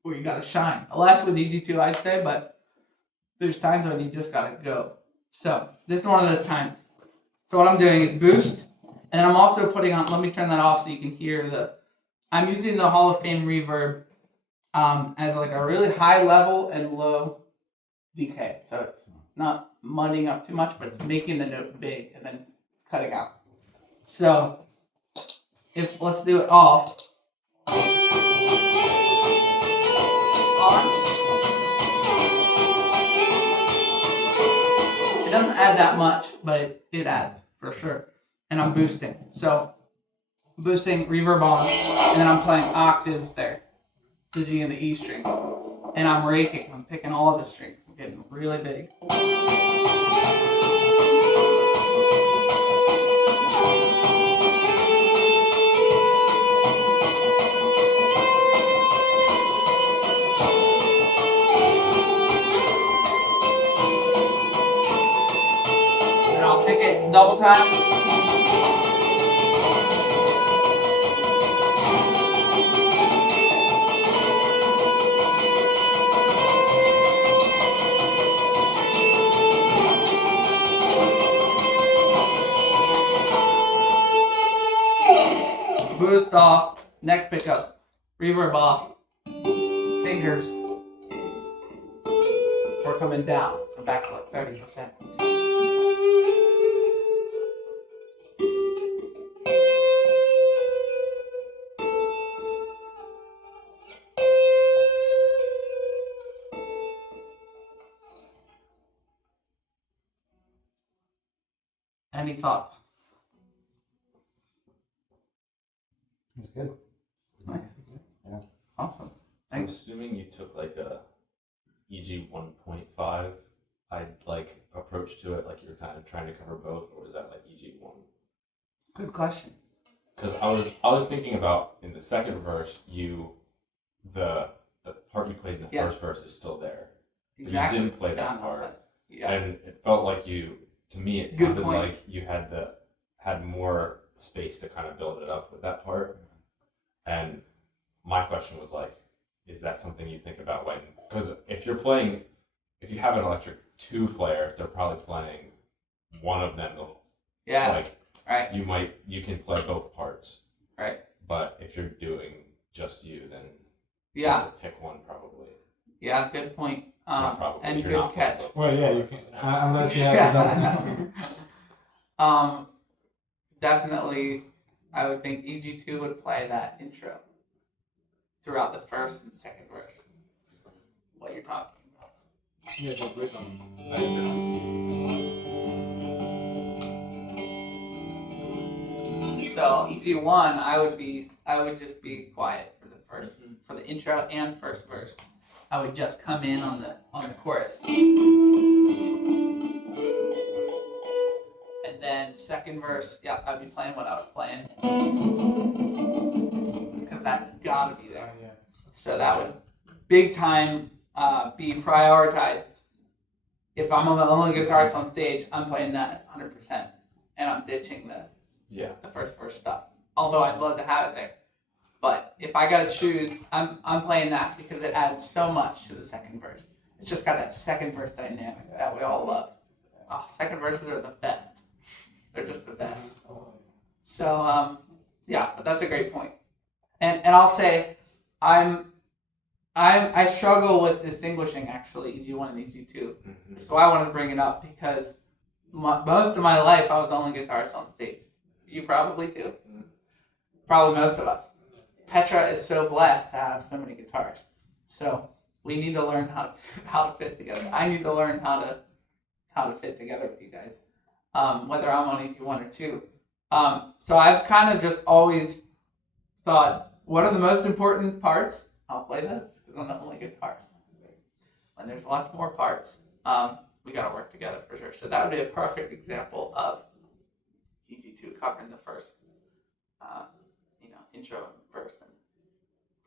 where you gotta shine. Less with EG2, I'd say, but there's times when you just gotta go. So this is one of those times. So what I'm doing is boost, and I'm also putting on. Let me turn that off so you can hear I'm using the Hall of Fame reverb as like a really high level and low decay. So it's not muddying up too much, but it's making the note big and then cutting out. So let's do it off. On. It doesn't add that much, but it adds for sure. And I'm boosting. So boosting, reverb on, and then I'm playing octaves there. The G and the E string. And I'm raking. I'm picking all of the strings. I'm getting really big. And I'll pick it double time. Boost off, neck pickup, reverb off, fingers. We're coming down, so back to like 30%. Any thoughts? That's good. Nice. Yeah. Awesome. I'm Thanks. assuming you took like a EG 1.5 approach to it, like you're kind of trying to cover both, or was that like EG 1? Good question. Because I was thinking about in the second verse, the part you played in the first verse is still there, but you didn't play that part, and it felt like to me it sounded like you had more space to kind of build it up with that part. And my question was like, is that something you think about when? Because if you have an electric 2 player, they're probably playing one of them. Yeah. Like, right. You can play both parts. Right. But if you're doing just you, then you Yeah. have to pick one probably. Yeah. Good point. Not probably. And You're good not playing catch. both Well, yeah, you parts. can, unless you have the Definitely, I would think EG2 would play that intro throughout the first and second verse. What you're talking about. Yeah, the rhythm. Like the, So EG1, I would just be quiet for the first, for the intro and first verse. I would just come in on the chorus. And then second verse, yeah, I'd be playing what I was playing. Because that's gotta be there. yeah. So that would big time be prioritized. If I'm on the only guitarist on stage, I'm playing that 100%, and I'm ditching the first verse stuff. Although I'd love to have it there, but if I gotta choose, I'm playing that because it adds so much to the second verse. It's just got that second verse dynamic that we all love. Oh, second verses are the best. They're just the best. So yeah, but that's a great point. And I'll say, I struggle with distinguishing actually EG1 and EG2. Mm-hmm. So I wanted to bring it up because most of my life I was the only guitarist on stage. You probably too. Probably most of us. Petra is so blessed to have so many guitarists. So we need to learn how to fit together. I need to learn how to fit together with you guys, whether I'm on EG1 or 2. So I've kind of just always thought, what are the most important parts? I'll play this because I'm the only guitarist. When there's lots more parts, we got to work together for sure. So that would be a perfect example of EG2 covering the first, intro verse and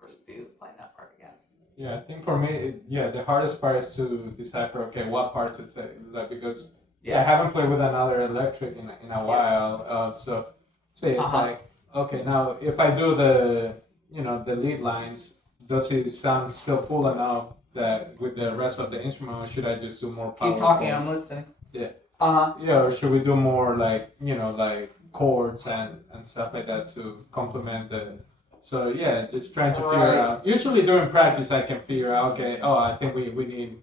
verse 2, playing that part again. Yeah, I think for me, the hardest part is to decipher, okay, what part to take, like, because I haven't played with another electric in a while, so say it's like, okay, now if I do the lead lines, does it sound still full enough that with the rest of the instrument, or should I just do more powerful? Keep talking, I'm listening. Yeah. Yeah, or should we do more like chords and stuff like that to complement the. So yeah, just trying to figure out. Usually during practice, I can figure out. Okay, I think we need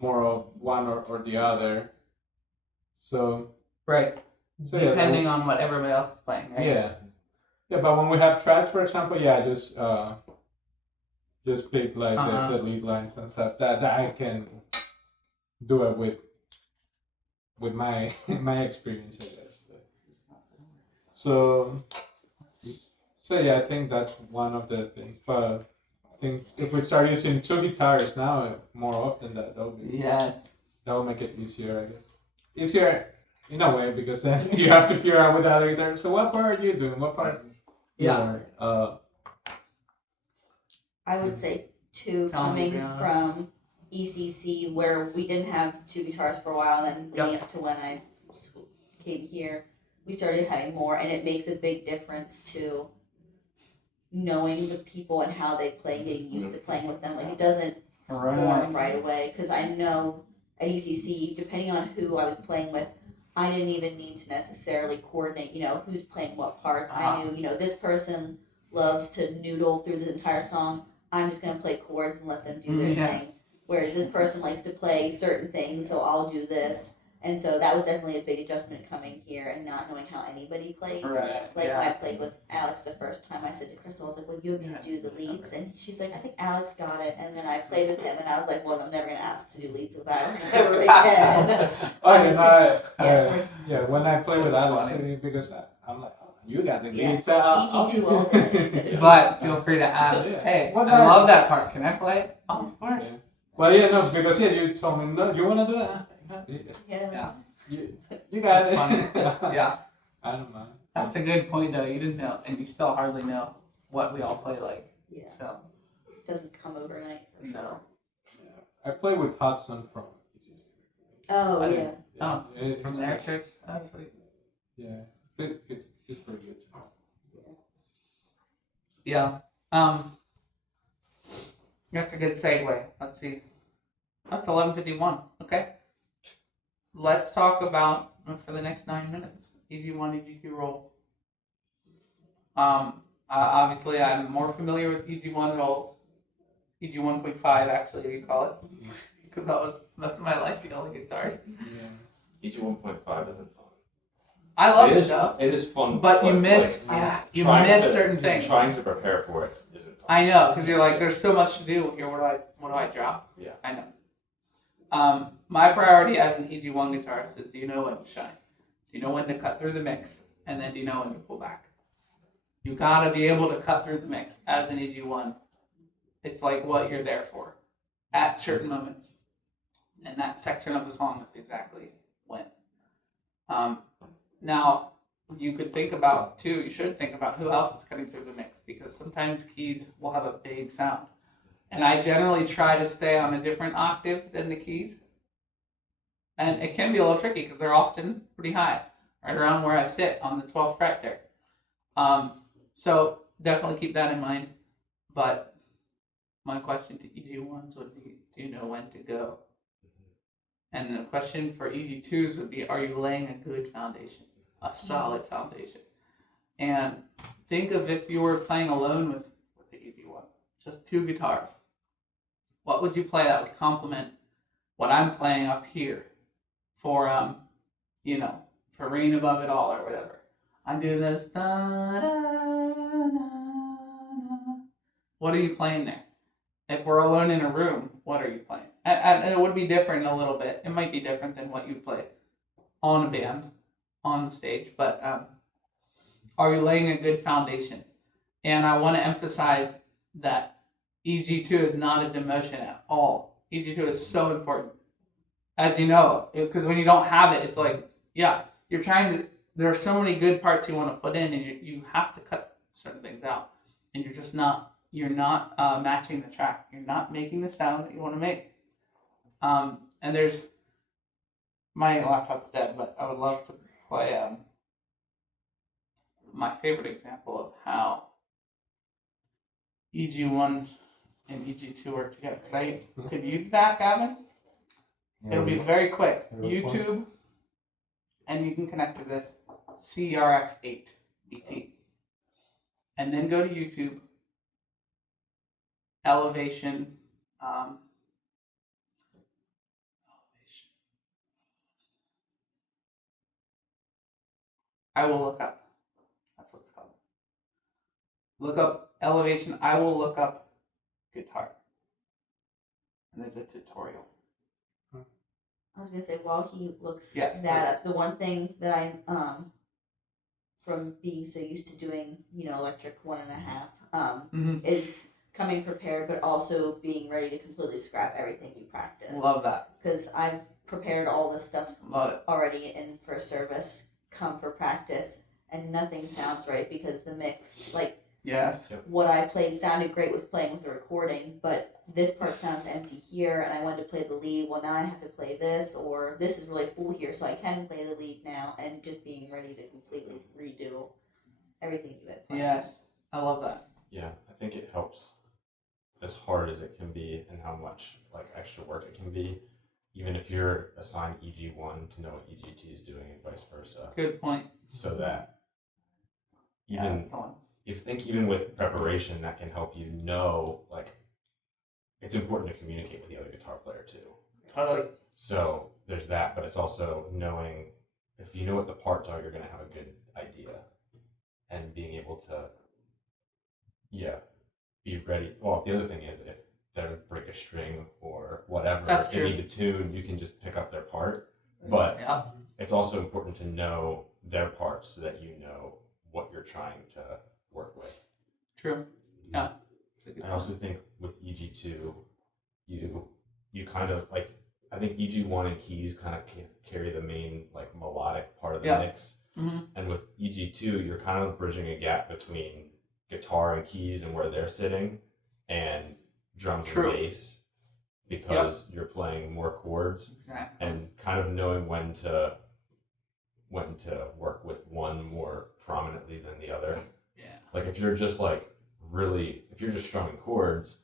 more of one or the other. So. Right. So depending on what everybody else is playing, right? Yeah. Yeah, but when we have tracks, for example, just pick like the lead lines and stuff that I can do it with my experience, I guess. So yeah, I think that's one of the things. But I think if we start using 2 guitars now more often, that would be that would make it easier, I guess. Easier in a way because then you have to figure out with the other guitar. So what part are you doing? What part? Yeah. I would say 2 coming from ECC where we didn't have 2 guitars for a while, and then leading up to when I came here, we started having more, and it makes a big difference to knowing the people and how they play, getting used to playing with them. Like it doesn't form right away, because I know at ECC, depending on who I was playing with, I didn't even need to necessarily coordinate, who's playing what parts. I knew, this person loves to noodle through the entire song. I'm just going to play chords and let them do their thing. Whereas this person likes to play certain things, so I'll do this. And so that was definitely a big adjustment coming here and not knowing how anybody played. Right. When I played with Alex the first time, I said to Crystal, I was like, well, you want me to do the leads? And she's like, I think Alex got it. And then I played with him, and I was like, well, I'm never going to ask to do leads with Alex ever again. When I play with Alex, because I'm like, you got the leads. EG2 all day. But feel free to ask, hey, I love that part. Can I play it? Oh, of course. Yeah. Well, because you told me, no, you want to do it? Yeah. You got it. Funny. Yeah. I don't mind. That's a good point, though. You didn't know, and you still hardly know what we all play like. Yeah. So. It doesn't come overnight for sure. No. Yeah. I play with Hudson from. Oh, yeah. Oh, from their trip? That's sweet. Yeah. It's pretty good. Yeah. That's a good segue. Let's see. That's 11:51. Okay. Let's talk about for the next 9 minutes EG1, EG2 rolls. Obviously, I'm more familiar with EG1 rolls. EG 1.5, actually, we call it, because that was most of my life the only guitars. Yeah. EG 1.5 isn't fun. I love It it is. though. It is fun, But you miss, you miss certain things. Trying to prepare for it isn't fun. I know, because you're like, there's so much to do here. What do I drop? Yeah. I know. My priority as an EG1 guitarist is, do you know when to shine? Do you know when to cut through the mix? And then do you know when to pull back? You gotta be able to cut through the mix as an EG1. It's like what you're there for at certain moments. And that section of the song is exactly when. Now, you could think about, too, you should think about who else is cutting through the mix, because sometimes keys will have a big sound. And I generally try to stay on a different octave than the keys. And it can be a little tricky because they're often pretty high, right around where I sit on the 12th fret there. So definitely keep that in mind. But my question to EG1s would be, do you know when to go? And the question for EG2s would be, are you laying a good foundation, a solid foundation? And think of if you were playing alone with the EG1, just two guitars. What would you play that would complement what I'm playing up here for, for Rain Above It All or whatever? I'm doing this. Da, da, da, da. What are you playing there? If we're alone in a room, what are you playing? And it would be different a little bit. It might be different than what you play on a band, on the stage. But are you laying a good foundation? And I want to emphasize that EG2 is not a demotion at all. EG2 is so important. As you know, because when you don't have it, it's like, yeah, you're trying to, there are so many good parts you want to put in, and you have to cut certain things out. And you're just not, matching the track. You're not making the sound that you want to make. And there's, my laptop's dead, but I would love to play my favorite example of how EG1 and EG2 work together. Could you do that, Gavin? It'll be very quick. YouTube, and you can connect to this CRX8 BT. And then go to YouTube, Elevation. I will look up. That's what it's called. Look up Elevation. I will look up guitar. And there's a tutorial. I was gonna say while he looks Yes, that up, the one thing that I from being so used to doing, electric 1.5, is coming prepared, but also being ready to completely scrap everything you practice. Love that. Because I've prepared all this stuff Love it. already in for service, come for practice, and nothing sounds right because the mix, like Yes. what I played sounded great with playing with the recording, but this part sounds empty here, and I wanted to play the lead. Well, now I have to play this, or this is really full here, so I can play the lead now, and just being ready to completely redo everything you had planned. Yes. I love that. Yeah, I think it helps, as hard as it can be and how much like extra work it can be, even if you're assigned EG1 to know what EG2 is doing and vice versa. Good point. So that Yeah, that's the one. even with preparation, that can help you know, like, it's important to communicate with the other guitar player too. Totally. So there's that, but it's also knowing, if you know what the parts are, you're going to have a good idea, and being able to, be ready. Well, the other thing is, if they break a string or whatever, That's they true. need a tune, you can just pick up their part. But Yeah. it's also important to know their parts so that you know what you're trying to work with. True. Yeah. I also think with EG2, you kind of like, I think EG1 and keys kind of carry the main like melodic part of the mix. Mm-hmm. And with EG2, you're kind of bridging a gap between guitar and keys and where they're sitting, and drums and bass, because you're playing more chords. Exactly. And kind of knowing when to work with one more prominently than the other. Yeah. Like if you're just if you're just strumming chords,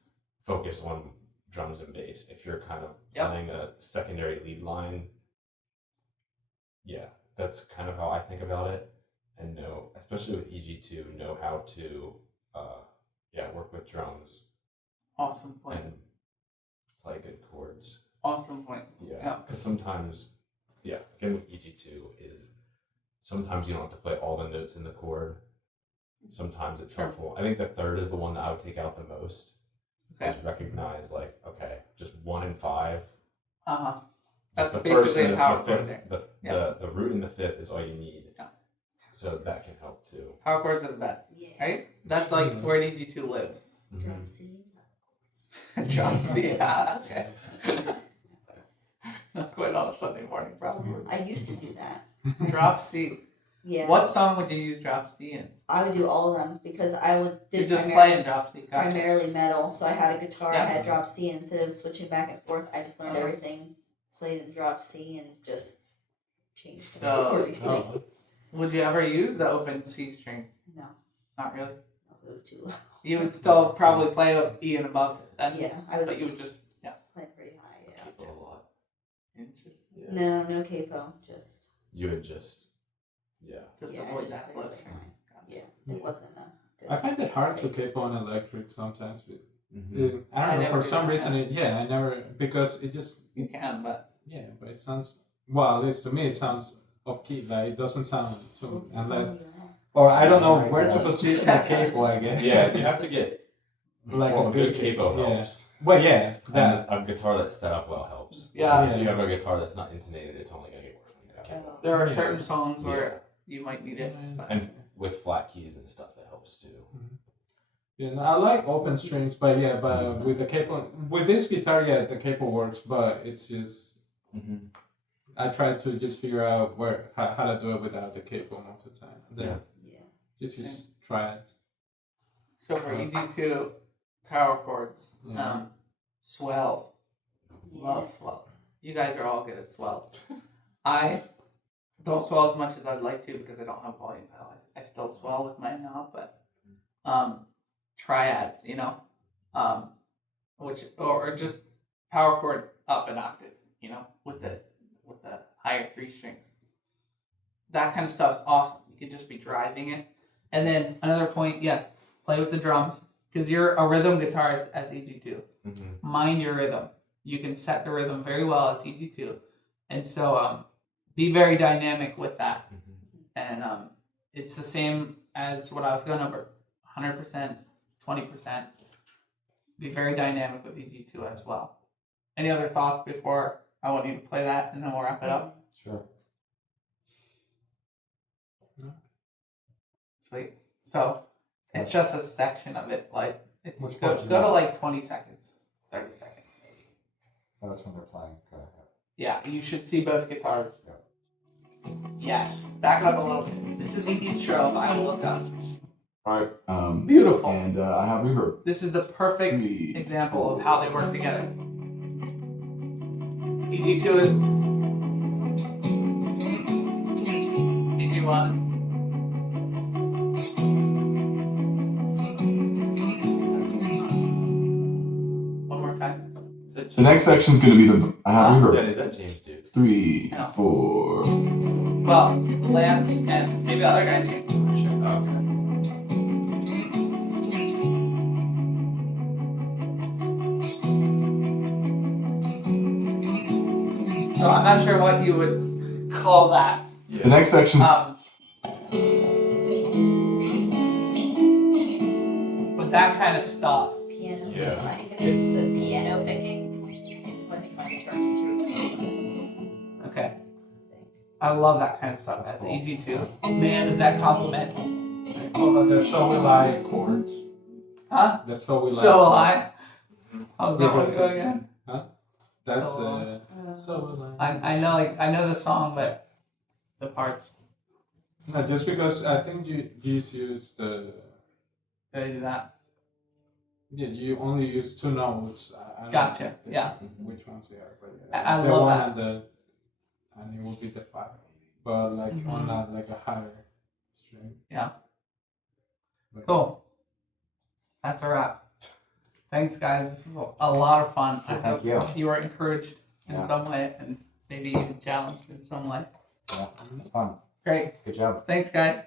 focus on drums and bass. If you're kind of playing a secondary lead line, that's kind of how I think about it. And know, especially with EG2, know how to work with drums. Awesome point. And play good chords. Awesome point. Yeah. Because sometimes, again with EG2 is sometimes you don't have to play all the notes in the chord. Sometimes it's Sure. helpful. I think the third is the one that I would take out the most. Okay. Is recognize like, okay, just 1 and 5. Uh-huh. Just That's the basically first and a the power fifth- chord there. The root and the fifth is all you need. Yeah. So that can help too. Power chords are the best, Yeah. right? That's like where EG2 lives. Drum C. Drum C. Ah, okay. Not quite on a Sunday morning, probably. I used to do that. Drop C. Yeah. What song would you use drop C in? I would do all of them because I would You're did just primarily, playing drop C. Gotcha. primarily metal. So I had a guitar, Yeah. I had drop C, and instead of switching back and forth, I just learned everything, played in drop C, and just changed it So- accordingly. Oh, Would you ever use the open C string? No, Not really. it was too low. You would still probably play a E and above then. Yeah, I was But you would just, yeah. playing pretty high. Yeah. Capo a lot. Interesting. No, no capo, just You would just, yeah. Just Yeah, avoid just that play low it string. high. Gotcha. yeah, Yeah. it wasn't a good I find it hard to space. capo on electric sometimes. Mhm. I I don't know, never for do some that, reason, I never, because it just, You can, but yeah, but it sounds, well, at least to me, it sounds off key, like it doesn't sound to, unless, or I don't know where to position a capo, I guess. Yeah, you have to get like well, a a good good capo yeah. helps. Well, yeah, that, And a guitar that's set up well helps. Yeah. If you have a guitar that's not intonated, it's only gonna get worse when you have it. there are Yeah. certain songs where you might need it. But And with flat keys and stuff, that helps too. yeah, no, I like open strings, but yeah, but with the capo, with this guitar, yeah, the capo works, but it's just, Mm-hmm. I try to just figure out how to do it without the capo most of the time. And then Yeah. Yeah. just try it. so for EG2 power chords, Yeah. swells. Love swells. You guys are all good at swells. I don't swell as much as I'd like to because I don't have volume pedal. I still swell with my knob, but triads, which or just power chord up an octave, with the higher 3 strings. That kind of stuff's awesome. You could just be driving it. And then another point, yes, play with the drums because you're a rhythm guitarist as EG2. Mm-hmm. Mind your rhythm. You can set the rhythm very well as EG2, and so be very dynamic with that. And it's the same as what I was going over: 100%, 20%. Be very dynamic with EG2 as well. Any other thoughts before I want you to play that, and then we'll wrap it up? Sure. Sweet. So it's just a section of it. Like it's Which go part do you to want? like 20 seconds, 30 seconds maybe. Oh, that's when they're playing. Okay. Yeah, you should see both guitars. Yes. Back it up a little bit. This is the intro of I Will Look Up. Alright, Beautiful. and I have reverb. This is the perfect 3, example of how they work together. EG2 is EG1 is one more time. So The next section is going to be the I have reverb. Is that James Duke? 3, No. 4. well, Lance and maybe the other guys can. Sure. Okay. So I'm not sure what you would call that. The next section. But that kind of stuff. Piano. Yeah. I think it's the piano picking. So I think my guitar teacher. Okay. I love that kind of stuff as EG2. Man, does that compliment? Oh, but the so will I chords. Huh? The so will I. So will I. How's that one Because go it's- again? That's So- so will I. I know the song, but the parts. No, just because I think you just use the Did I do that? you only use 2 notes. I don't Gotcha, know yeah. Which ones they are, but I the love one that. and it will be the 5, but like on like a higher string. Yeah. But- Cool. That's a wrap. Thanks, guys. This was a lot of fun. I Thank hope you were encouraged in Yeah. some way and maybe even challenged in some way. Yeah, it's fun. Great. Good job. Thanks, guys.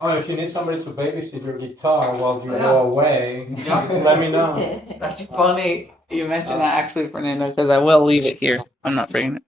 Oh, if you need somebody to babysit your guitar while you Yeah. go away, Yeah. just let me know. That's funny. You mentioned that actually, Fernando, because I will leave it here. I'm not bringing it.